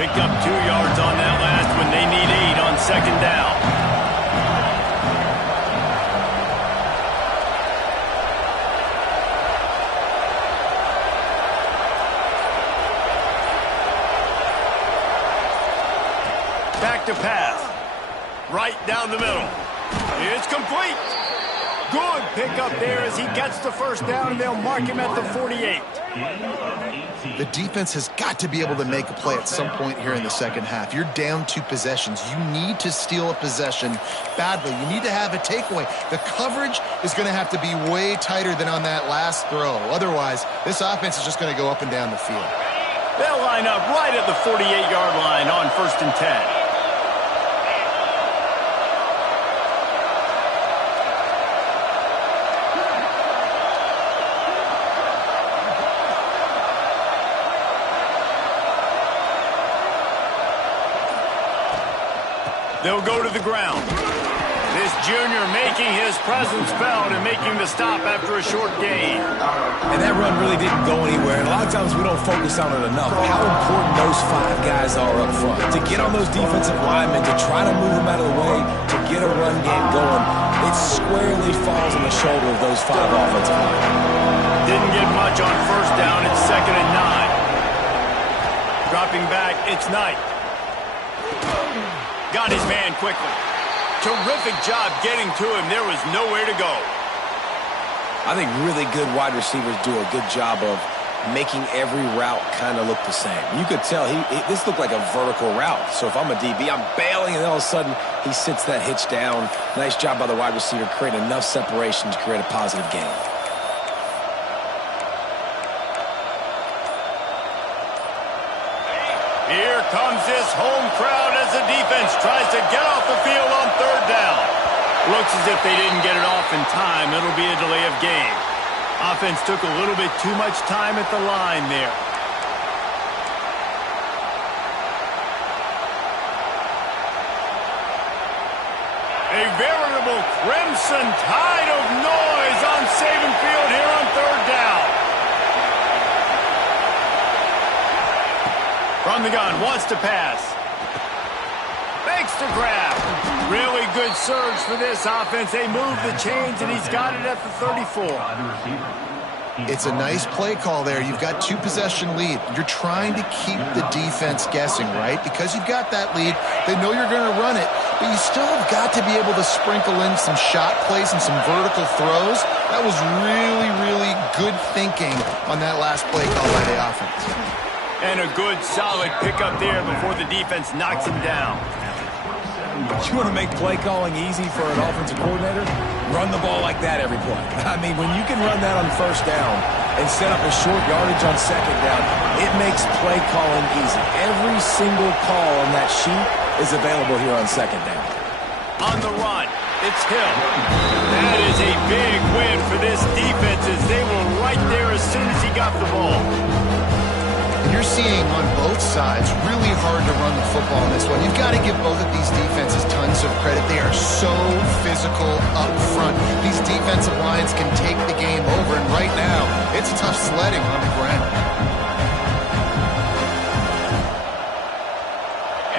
Picked up 2 yards on that last one. They need 8 on 2nd down. Back to pass. Right down the middle. It's complete. Good pickup there as he gets the 1st down, and they'll mark him at the 48. The defense has got to be able to make a play at some point here in the second half. You're down 2 possessions. You need to steal a possession badly. You need to have a takeaway. The coverage is going to have to be way tighter than on that last throw. Otherwise, this offense is just going to go up and down the field. They'll line up right at the 48-yard line on 1st and 10. They'll go to the ground. This junior making his presence felt and making the stop after a short gain. And that run really didn't go anywhere. And a lot of times we don't focus on it enough. How important those 5 guys are up front. To get on those defensive linemen, to try to move them out of the way, to get a run game going, it squarely falls on the shoulder of those 5 offensive linemen. Didn't get much on 1st down. It's 2nd and 9. Dropping back, it's Knight. Got his man quickly. Terrific job getting to him. There was nowhere to go. I think really good wide receivers do a good job of making every route kind of look the same. You could tell this looked like a vertical route. So if I'm a DB, I'm bailing, and all of a sudden he sits that hitch down. Nice job by the wide receiver, creating enough separation to create a positive gain. Here comes this home crowd as the defense tries to get off the field on 3rd down. Looks as if they didn't get it off in time. It'll be a delay of game. Offense took a little bit too much time at the line there. A veritable crimson tide of noise on Saban Field here on 3rd down. From the gun, wants to pass. Fakes to grab. Really good surge for this offense. They move the chains, and he's got it at the 34. It's a nice play call there. You've got 2 possession lead. You're trying to keep the defense guessing, right? Because you've got that lead, they know you're going to run it, but you still have got to be able to sprinkle in some shot plays and some vertical throws. That was really, really good thinking on that last play call by the offense. And a good, solid pickup there before the defense knocks him down. You want to make play calling easy for an offensive coordinator? Run the ball like that every play. I mean, when you can run that on 1st down and set up a short yardage on 2nd down, it makes play calling easy. Every single call on that sheet is available here on 2nd down. On the run, It's Hill. That is a big win for this defense as they were right there as soon as he got the ball. And you're seeing on both sides really hard to run the football in this one. You've got to give both of these defenses tons of credit. They are so physical up front. These defensive lines can take the game over, and right now, it's tough sledding on the ground.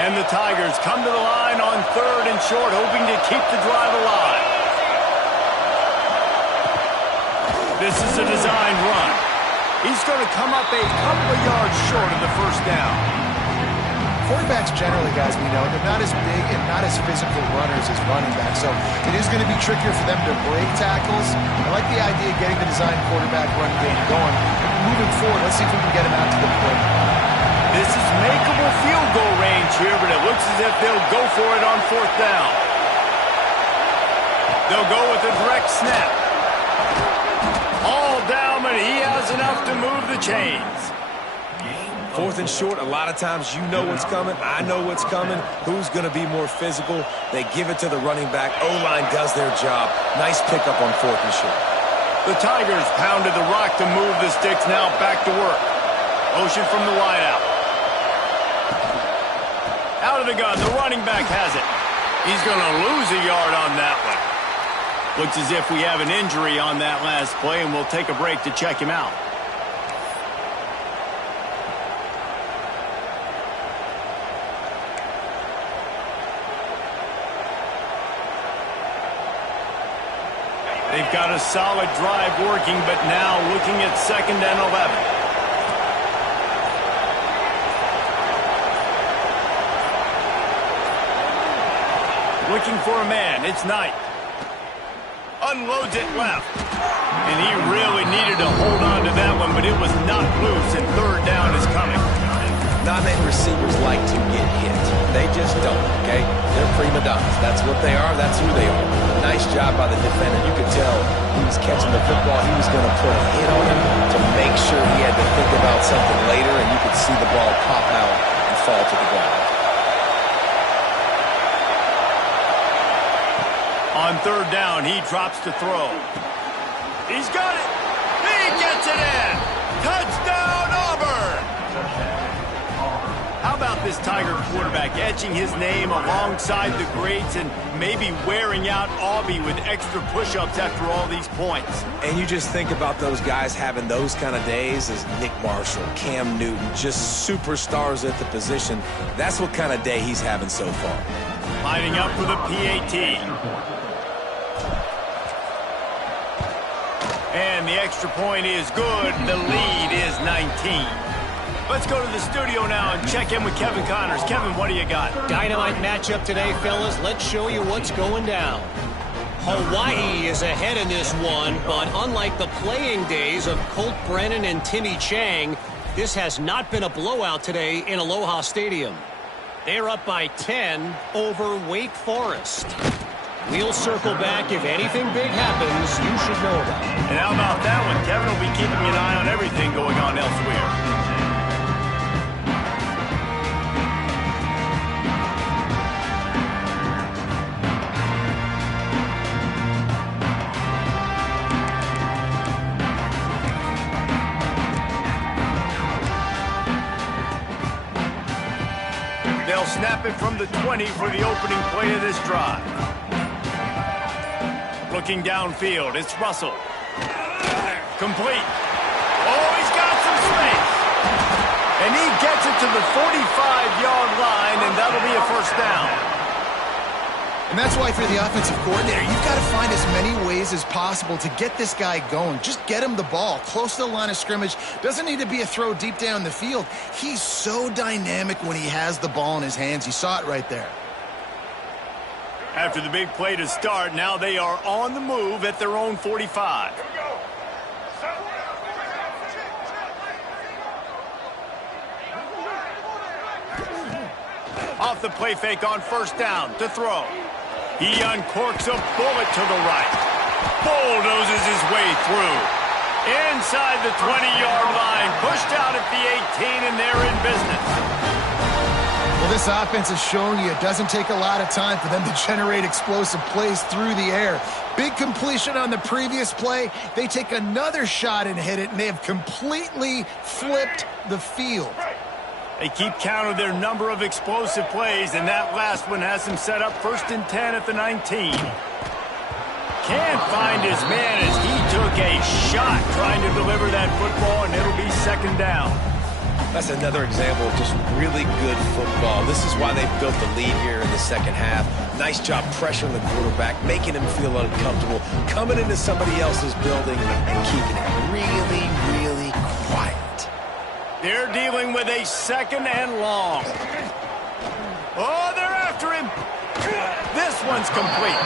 And the Tigers come to the line on 3rd and short, hoping to keep the drive alive. This is a designed run. He's going to come up a couple of yards short of the first down. Quarterbacks generally, guys, we know, they're not as big and not as physical runners as running backs, so it is going to be trickier for them to break tackles. I like the idea of getting the designed quarterback run game going. Moving forward, let's see if we can get him out to the plate. This is makeable field goal range here, but it looks as if they'll go for it on 4th down. They'll go with a direct snap. All down, but he has enough to move the chains. 4th and short, a lot of times you know what's coming. I know what's coming. Who's going to be more physical? They give it to the running back. O-line does their job. Nice pickup on 4th and short. The Tigers pounded the rock to move the sticks. Now back to work. Motion from the wideout. Out of the gun, the running back has it. He's going to lose a yard on that one. Looks as if we have an injury on that last play, and we'll take a break to check him out. They've got a solid drive working, but now looking at 2nd and 11. Looking for a man. It's Knight. Unloads it left. And he really needed to hold on to that one, but it was not loose, and 3rd down is coming. Non-name receivers like to get hit. They just don't, okay? They're prima donnas. That's what they are. That's who they are. Nice job by the defender. You could tell he was catching the football. He was going to put a hit on him to make sure he had to think about something later, and you could see the ball pop out and fall to the ground. On 3rd down, he drops to throw. He's got it. He gets it in. Touchdown, Auburn. How about this Tiger quarterback etching his name alongside the greats and maybe wearing out Aubie with extra push-ups after all these points? And you just think about those guys having those kind of days as Nick Marshall, Cam Newton, just superstars at the position. That's what kind of day he's having so far. Lining up for the PAT. And the extra point is good. The lead is 19. Let's go to the studio now and check in with Kevin Connors. Kevin, what do you got? Dynamite matchup today, fellas. Let's show you what's going down. Hawaii is ahead in this one, but unlike the playing days of Colt Brennan and Timmy Chang, this has not been a blowout today in Aloha Stadium. They're up by 10 over Wake Forest. We'll circle back. If anything big happens, you should know about it. And how about that one? Kevin will be keeping an eye on everything going on elsewhere. They'll snap it from the 20 for the opening play of this drive. Looking downfield, it's Russell. Complete. Oh, he's got some space. And he gets it to the 45-yard line, and that'll be a first down. And that's why for the offensive coordinator, you've got to find as many ways as possible to get this guy going. Just get him the ball close to the line of scrimmage. Doesn't need to be a throw deep down the field. He's so dynamic when he has the ball in his hands. You saw it right there. After the big play to start, now they are on the move at their own 45. Off the play fake on first down to throw. He uncorks a bullet to the right. Bulldozes his way through. Inside the 20-yard line. Pushed out at the 18, and they're in business. Well, This offense is showing you it doesn't take a lot of time for them to generate explosive plays through the air. Big completion on the previous play. They take another shot and hit it, and they have completely flipped the field. They keep count of their number of explosive plays, and that last one has them set up 1st and 10 at the 19. Can't find his man as he took a shot trying to deliver that football, and it'll be 2nd down. That's another example of just really good football. This is why they built the lead here in the 2nd half. Nice job pressuring the quarterback, making him feel uncomfortable, coming into somebody else's building and keeping it really, really quiet. They're dealing with a 2nd and long. Oh, they're after him. This one's complete.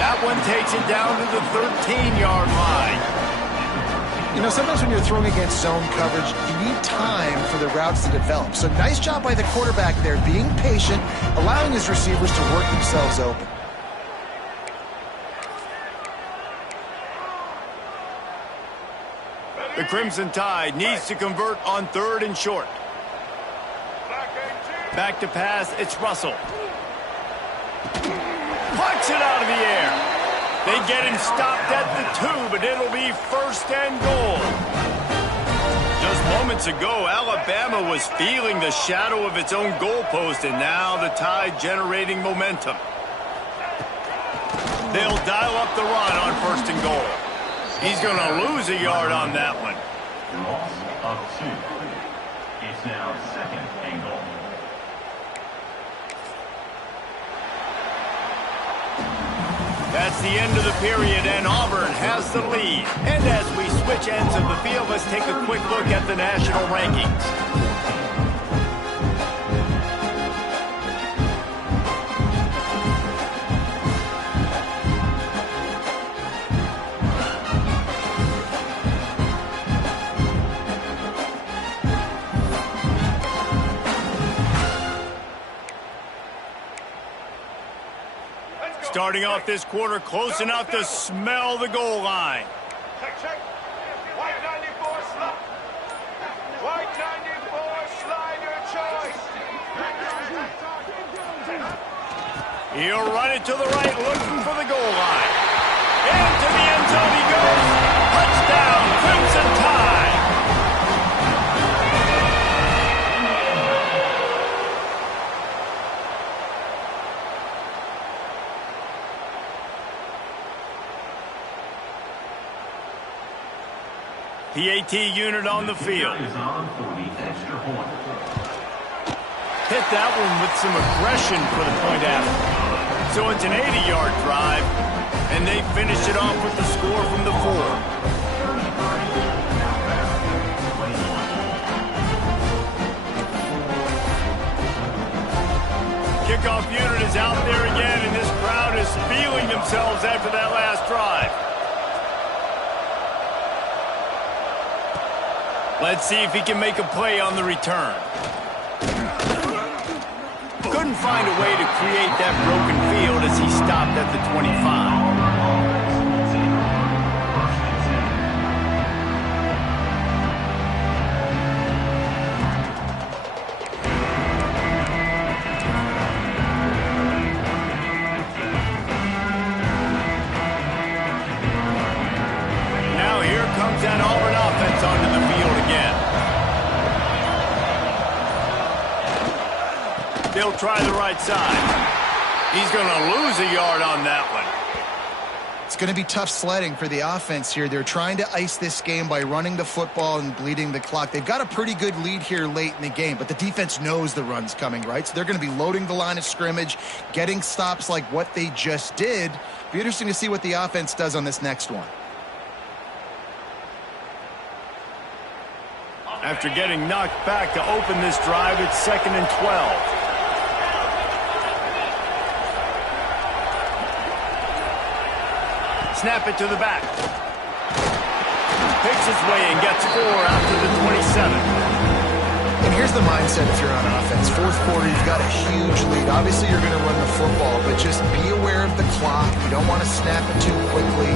That one takes it down to the 13-yard line. You know, sometimes when you're throwing against zone coverage, you need time for the routes to develop. So nice job by the quarterback there, being patient, allowing his receivers to work themselves open. The Crimson Tide needs to convert on 3rd and short. Back to pass, it's Russell. Punch it out of the air. They get him stopped at the 2, but it'll be 1st and goal. Just moments ago, Alabama was feeling the shadow of its own goalpost, and now the Tide generating momentum. They'll dial up the run on 1st and goal. He's going to lose a yard on that one. Loss of 2. It's now 2nd and goal. That's the end of the period, and Auburn has the lead. And as we switch ends of the field, let's take a quick look at the national rankings. Starting off this quarter, close enough to smell the goal line. Check. White 94 slide. White 94 slide your choice. He'll run it to the right, looking for the goal line. Into the end zone he goes. Touchdown, Crimson Tide. TTT unit on the field. Is on for the extra point. Hit that one with some aggression for the point after. So it's an 80-yard drive, and they finish it off with the score from the 4. Kickoff unit is out there again, and this crowd is feeling themselves after that last drive. Let's see if he can make a play on the return. Couldn't find a way to create that broken field as he stopped at the 25. Now here comes that Auburn offense onto the field again. They'll try the right side. He's going to lose a yard on that one. It's going to be tough sledding for the offense here. They're trying to ice this game by running the football and bleeding the clock. They've got a pretty good lead here late in the game, but the defense knows the run's coming, right? So they're going to be loading the line of scrimmage, getting stops like what they just did. Be interesting to see what the offense does on this next one. After getting knocked back to open this drive, it's 2nd and 12. Snap it to the back. Picks his way and gets 4 out to the 27. And here's the mindset if you're on offense. 4th quarter, you've got a huge lead. Obviously, you're going to run the football, but just be aware of the clock. You don't want to snap it too quickly.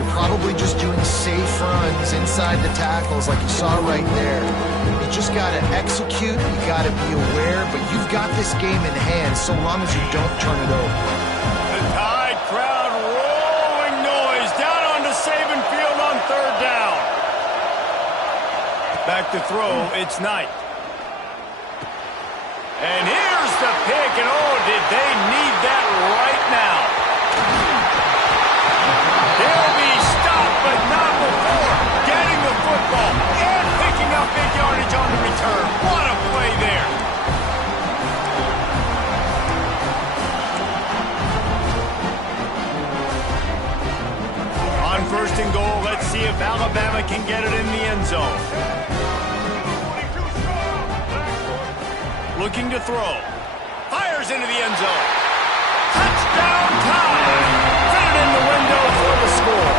You're probably just doing safe runs inside the tackles like you saw right there. You just got to execute. You got to be aware, but you've got this game in hand so long as you don't turn it over. The Tide crowd rolling noise down onto Saban Field on third down. Back to throw, it's Knight. And here's the pick, and oh, did they need that right now. They'll be stopped, but not before getting the football and picking up big yardage on the return. What a play there. On first and goal, let's see if Alabama can get it in the end zone. Looking to throw. Fires into the end zone. Touchdown Tide! Fit it in the window for the score.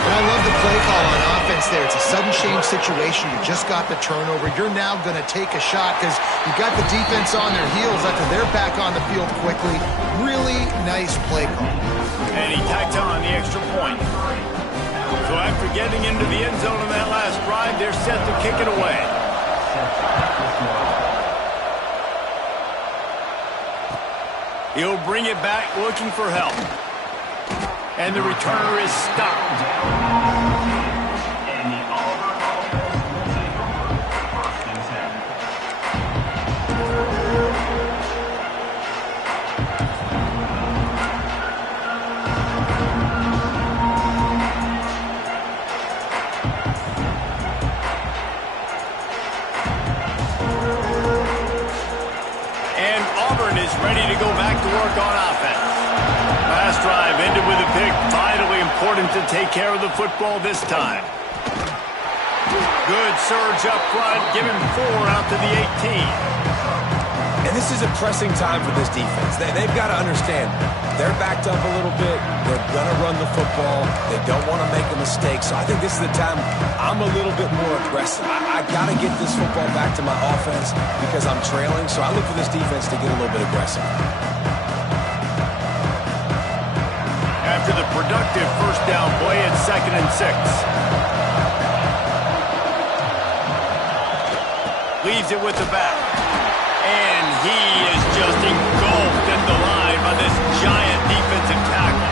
And I love the play call on offense there. It's a sudden change situation. You just got the turnover. You're now going to take a shot because you got the defense on their heels after they're back on the field quickly. Really nice play call. And he tacked on the extra point. So after getting into the end zone in that last drive, they're set to kick it away. He'll bring it back looking for help. And the returner is stopped. And the Auburn offense will take over first and 10. And Auburn is ready to go back to work on offense. Last drive ended with a pick. Vitally important to take care of the football this time. Good surge up front. Give him 4 out to the 18. And this is a pressing time for this defense. They've got to understand, they're backed up a little bit. They're going to run the football. They don't want to make a mistake. So I think this is the time I'm a little bit more aggressive. I got to get this football back to my offense because I'm trailing. So I look for this defense to get a little bit aggressive. After the productive first down play, it's 2nd and 6. Leaves it with the back. And he is just engulfed at the line by this giant defensive tackle.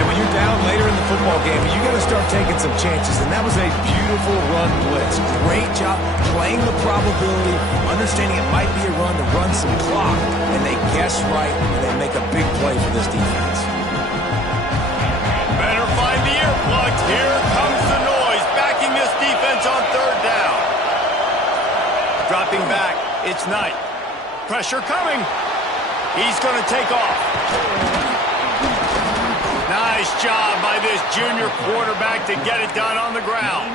And when you're down later in the football game, you got to start taking some chances. And that was a beautiful run blitz. Great job playing the probability, understanding it might be a run to run some clock. And they guess right, and they make a big play for this defense. Better find the earplugs. Here comes the noise, backing this defense on third down. Dropping back, it's Knight. Pressure coming. He's going to take off. Nice job by this junior quarterback to get it done on the ground.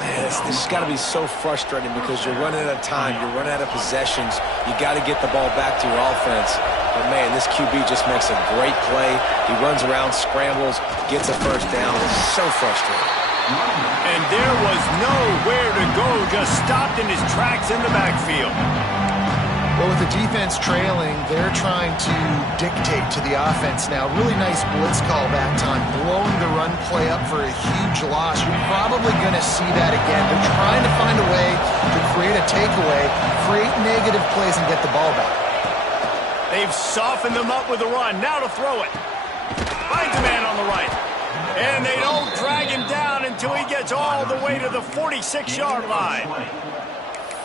Man, this has got to be so frustrating because you're running out of time. You're running out of possessions. You got to get the ball back to your offense. But, man, this QB just makes a great play. He runs around, scrambles, gets a first down. It's so frustrating. And there was nowhere to go, just stopped in his tracks in the backfield. Well, with the defense trailing, they're trying to dictate to the offense now. Really nice blitz call that time, blowing the run play up for a huge loss. You're probably going to see that again. They're trying to find a way to create a takeaway, create negative plays, and get the ball back. They've softened them up with a run. Now to throw it. Finds a man on the right. And they don't drag him down until he gets all the way to the 46-yard line.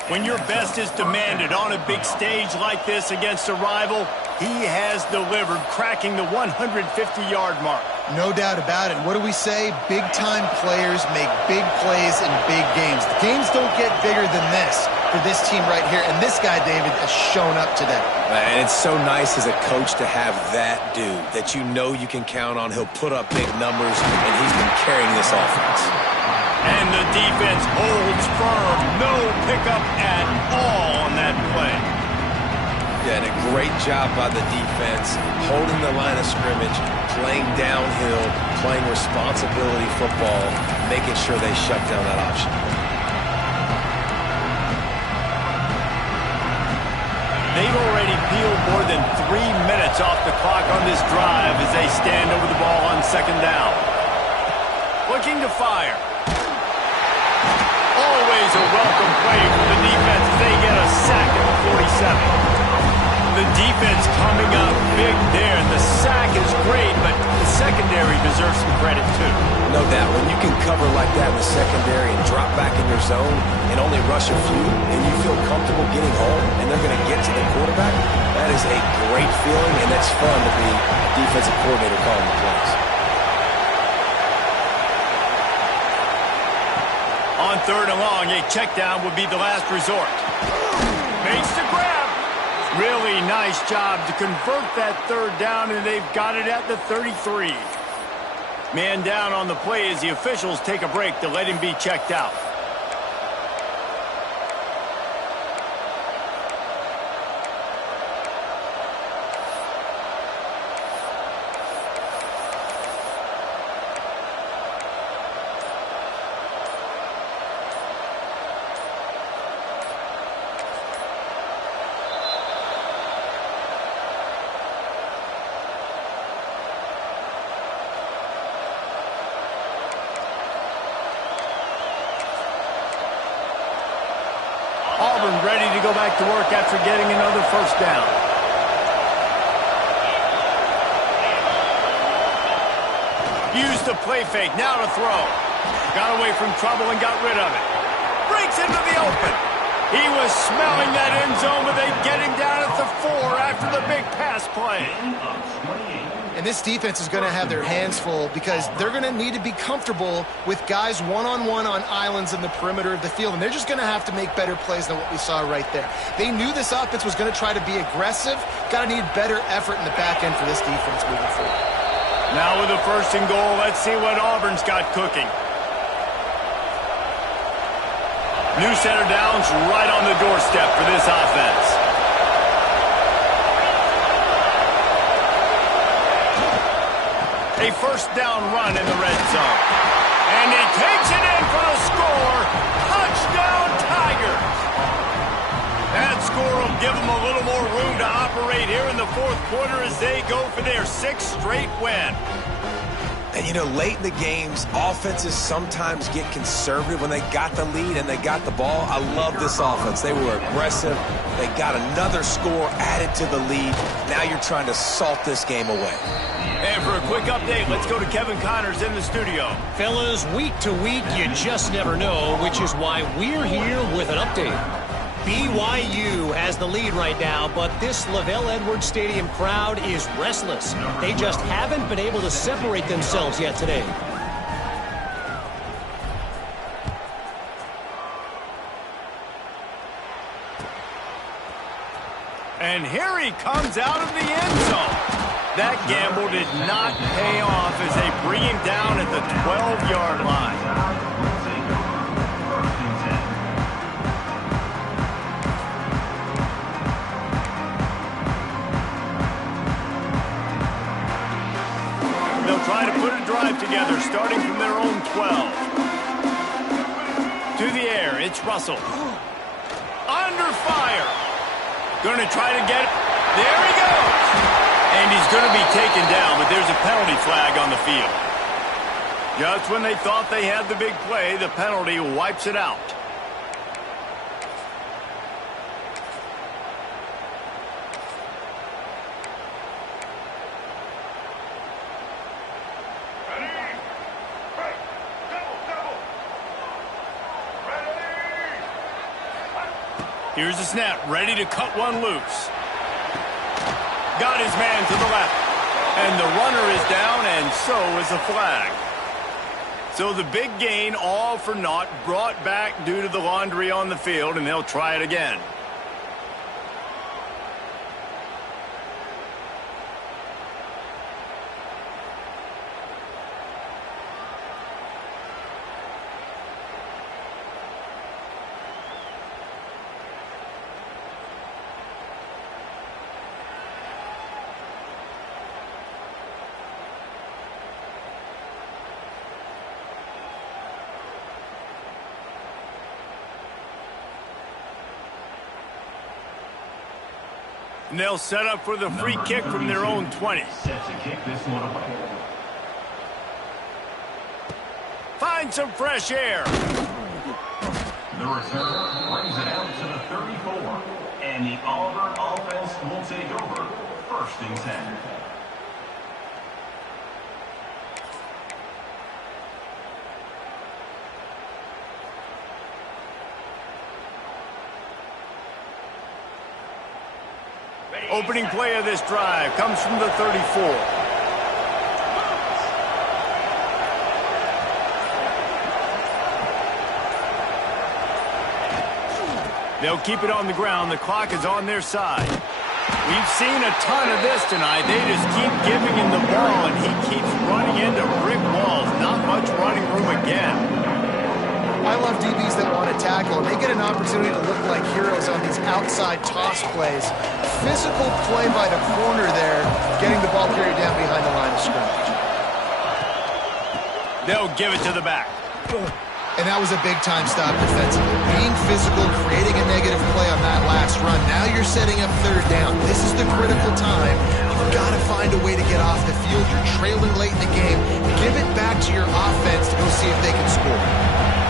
When your best is demanded on a big stage like this against a rival, he has delivered, cracking the 150-yard mark. No doubt about it. What do we say? Big-time players make big plays in big games. The games don't get bigger than this for this team right here, and this guy, David, has shown up today. And it's so nice as a coach to have that dude that you know you can count on. He'll put up big numbers, and he's been carrying this offense. And the defense holds firm. No pickup at all on that play. Yeah, and a great job by the defense, holding the line of scrimmage, playing downhill, playing responsibility football, making sure they shut down that option. They've already peeled more than 3 minutes off the clock on this drive as they stand over the ball on second down. Looking to fire. Always a welcome play for the defense as they get a sack at the 47. The defense coming up big there. The sack is great, but the secondary deserves some credit too. No doubt. When you can cover like that in the secondary and drop back in your zone and only rush a few, and you feel comfortable getting home, and they're going to get to the quarterback, that is a great feeling, and that's fun to be a defensive coordinator calling the plays. On third and long, a check down would be the last resort. Makes the grab. Really nice job to convert that third down, and they've got it at the 33. Man down on the play as the officials take a break to let him be checked out. Auburn ready to go back to work after getting another first down. Used the play fake, now to throw. Got away from trouble and got rid of it. Breaks into the open. He was smelling that end zone, but they get him down at the 4 after the big pass play. And this defense is going to have their hands full because they're going to need to be comfortable with guys one-on-one on islands in the perimeter of the field. And they're just going to have to make better plays than what we saw right there. They knew this offense was going to try to be aggressive. Got to need better effort in the back end for this defense moving forward. Now with the first and goal, let's see what Auburn's got cooking. New center downs right on the doorstep for this offense. A first down run in the red zone. And he takes it in for the score. Touchdown, Tigers. That score will give them a little more room to operate here in the fourth quarter as they go for their 6th straight win. And, you know, late in the games, offenses sometimes get conservative when they got the lead and they got the ball. I love this offense. They were aggressive. They got another score added to the lead. Now you're trying to salt this game away. And for a quick update, let's go to Kevin Connors in the studio. Fellas, week to week, you just never know, which is why we're here with an update. BYU has the lead right now, but this Lavelle Edwards Stadium crowd is restless. They just haven't been able to separate themselves yet today. And here he comes out of the end zone. That gamble did not pay off as they bring him down at the 12-yard line. They'll try to put a drive together, starting from their own 12. To the air, it's Russell. Under fire. Going to try to get it. There he goes. And he's going to be taken down, but there's a penalty flag on the field. Just when they thought they had the big play, the penalty wipes it out. Here's the snap, ready to cut one loose. Got his man to the left. And the runner is down, and so is the flag. So the big gain, all for naught, brought back due to the laundry on the field, and they'll try it again. And they'll set up for the free kick from their own 20. Set to kick this one away. Find some fresh air. The reserve brings it out to the 34. And the Auburn offense will take over. First and 10. Opening play of this drive comes from the 34. They'll keep it on the ground. The clock is on their side. We've seen a ton of this tonight. They just keep giving him the ball, and he keeps running into brick walls. Not much running room again. I love DBs that want to tackle, and they get an opportunity to look like heroes on these outside toss plays. Physical play by the corner there, getting the ball carried down behind the line of scrimmage. They'll give it to the back. And that was a big-time stop defensively. Being physical, creating a negative play on that last run. Now you're setting up third down. This is the critical time. You've got to find a way to get off the field. You're trailing late in the game. Give it back to your offense to go see if they can score.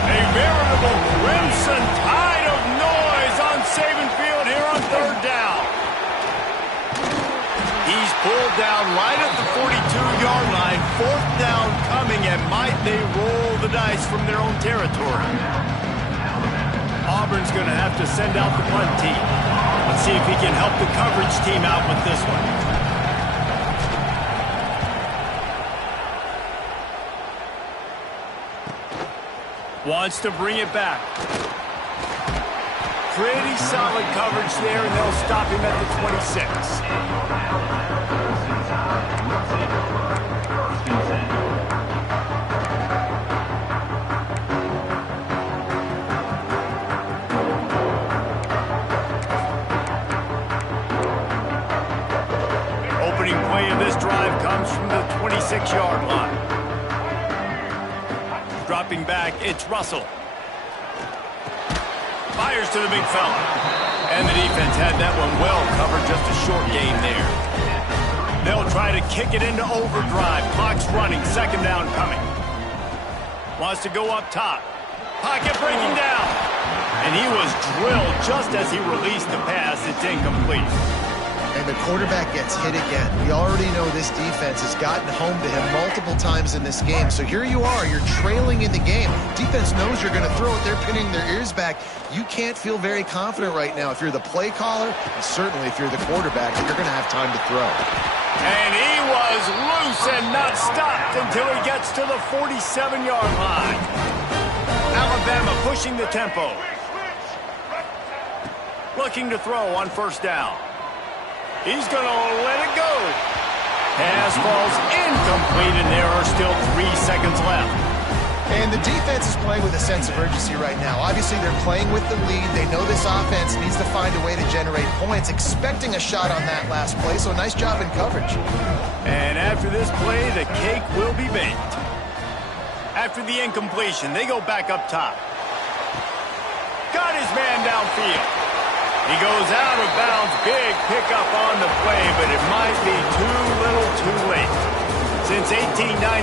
A veritable crimson tide of noise on Saban Field here on third down. He's pulled down right at the 42-yard line. Fourth down coming, and might they roll the dice from their own territory. Auburn's going to have to send out the punt team. Let's see if he can help the coverage team out with this one. Wants to bring it back. Pretty solid coverage there, and they'll stop him at the 26. Opening play of this drive comes from the 26-yard line. Dropping back, it's Russell. Fires to the big fella. And the defense had that one well covered, just a short gain there. They'll try to kick it into overdrive. Clock's running, second down coming. Wants to go up top. Pocket breaking down. And he was drilled just as he released the pass. It's incomplete. And the quarterback gets hit again. We already know this defense has gotten home to him multiple times in this game. So here you are, you're trailing in the game. Defense knows you're going to throw it. They're pinning their ears back. You can't feel very confident right now if you're the play caller, and certainly if you're the quarterback, that you're going to have time to throw. And he was loose and not stopped until he gets to the 47-yard line. Alabama pushing the tempo. Looking to throw on first down. He's going to let it go. Pass falls incomplete, and there are still 3 seconds left. And the defense is playing with a sense of urgency right now. Obviously, they're playing with the lead. They know this offense needs to find a way to generate points, expecting a shot on that last play, so nice job in coverage. And after this play, the cake will be baked. After the incompletion, they go back up top. Got his man downfield. He goes out of bounds. Big pickup on the play, but it might be too little too late. Since 1890.